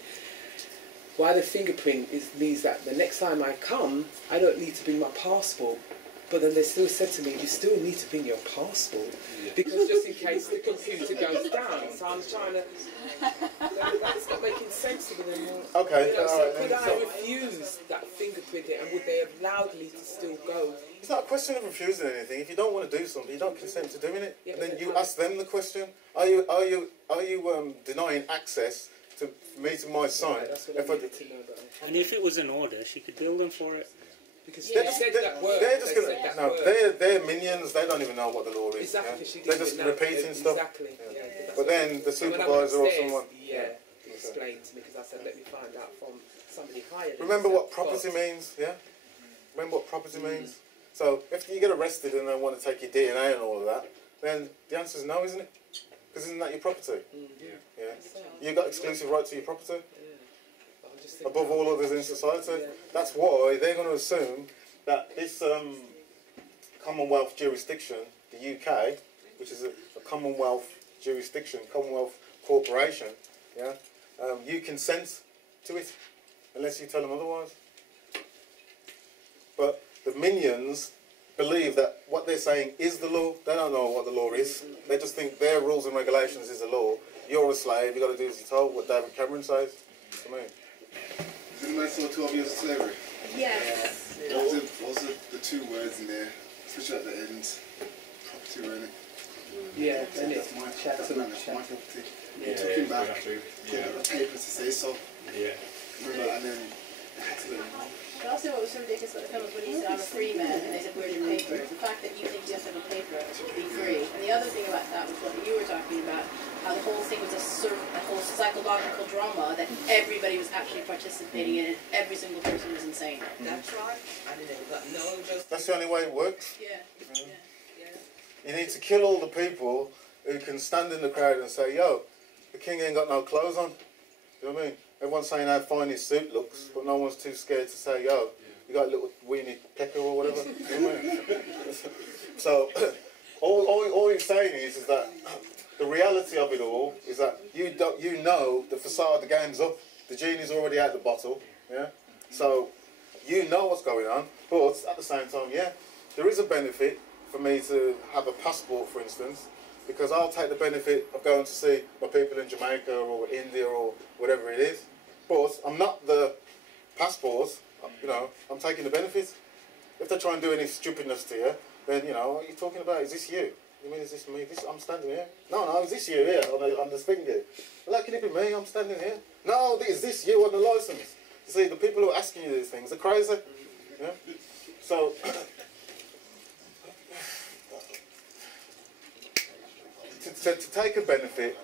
why the fingerprint means that the next time I come, I don't need to bring my passport. But then they still said to me, you still need to bring your passport because just in case the computer goes down. So I'm trying to. That's not making sense to me anymore. Okay. You know, so could I refuse that fingerprinting, and would they have allowed me to still go? It's not a question of refusing anything. If you don't want to do something, you don't consent to doing it. Yeah, And then you ask them the question: Are you denying access to meeting my son? Right, that's what I needed to know. And if it was an order, she could bill them for it. Because they're just gonna they're minions. They don't even know what the law is. Exactly. Yeah? They're just repeating stuff. Exactly. Yeah. Yeah, but then the supervisor or someone. Explained to me because I said, let me find out from somebody higher. Remember what property means, yeah? Remember what property means? So if you get arrested and they want to take your DNA and all of that, then the answer is no, isn't it? Because isn't that your property? Yeah. You've got exclusive right to your property. Above all others in society. That's why they're going to assume that this Commonwealth jurisdiction, the UK, which is a Commonwealth jurisdiction, Commonwealth corporation, yeah, you consent to it unless you tell them otherwise. But the minions believe that what they're saying is the law. They don't know what the law is. They just think their rules and regulations is the law. You're a slave. You've got to do as you're told. What David Cameron says. I mean. Didn't I saw 12 years of slavery? Yes. What was the two words in there, especially at the end? Property, really. Yeah, and it's my property. Yeah, took him back, put a paper to say so. Yeah. Remember, and then I had to let him go. But also what was so ridiculous about the film was when he said, I'm a free man, and they said, where's your papers? The fact that you think you have to have a paper to be free. And the other thing about that was what you were talking about, how the whole thing was a whole psychological drama that everybody was actually participating in, and every single person was insane. That's right. I didn't know. That's the only way it works. Yeah. You need to kill all the people who can stand in the crowd and say, yo, the king ain't got no clothes on. You know what I mean? Everyone's saying how fine his suit looks, but no one's too scared to say, yo, you got a little weenie pecker or whatever. You know what I mean? So, all you're saying is that the reality of it all is that you know the facade, the game's up, the genie's already out the bottle, yeah? So, you know what's going on, but at the same time, yeah, there is a benefit for me to have a passport, for instance, because I'll take the benefit of going to see my people in Jamaica or India or whatever it is. But I'm not the passport, you know, I'm taking the benefit. If they try and do any stupidness to you, then, you know, what are you talking about? Is this you? You mean, is this me? I'm standing here. No, is this you here on the finger? Well, can it be me? I'm standing here. No, is this you on the license? You see, the people who are asking you these things are crazy. Yeah? So, to take a benefit,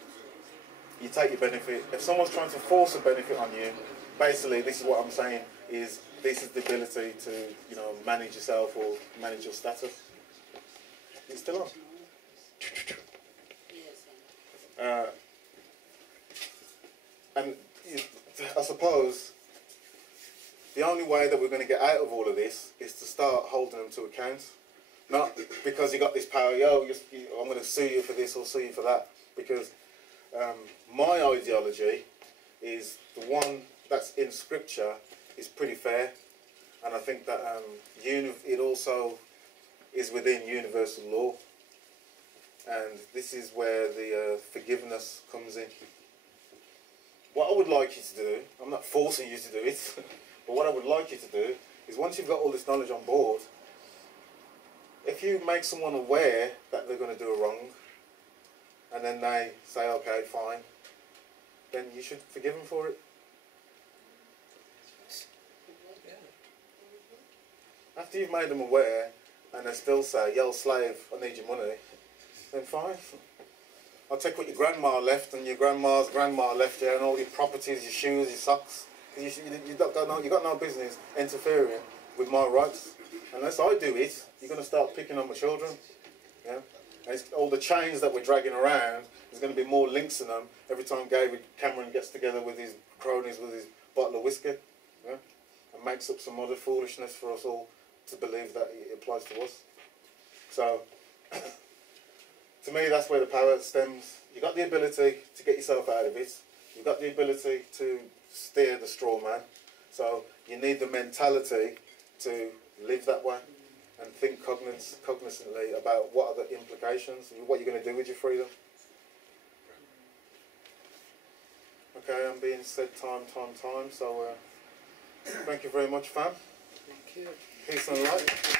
you take your benefit. If someone's trying to force a benefit on you, basically this is what I'm saying, is this is the ability to, you know, manage yourself or manage your status. It's still on. And I suppose the only way that we're going to get out of all of this is to start holding them to account. Not because you got this power, I'm going to sue you for this or sue you for that. Because my ideology is the one that's in Scripture is pretty fair. And I think that it also is within universal law. And this is where the forgiveness comes in. What I would like you to do, I'm not forcing you to do it, but what I would like you to do is once you've got all this knowledge on board, if you make someone aware that they're going to do a wrong, and then they say, okay, fine, then you should forgive them for it. After you've made them aware, and they still say, yo, slave, I need your money, then fine. I'll take what your grandma left, and your grandma's grandma left you, and all your properties, your shoes, your socks. You've got no business interfering with my rights. Unless I do it, you're going to start picking on my children. Yeah? And all the chains that we're dragging around, there's going to be more links in them every time David Cameron gets together with his cronies with his bottle of whiskey, yeah? And makes up some other foolishness for us all to believe that it applies to us. So, to me, that's where the power stems. You've got the ability to get yourself out of it. You've got the ability to steer the straw man. So you need the mentality to live that way. and think cognizantly about what are the implications, what you're going to do with your freedom. Okay, I'm being said time, so thank you very much, fam. Thank you. Peace and light.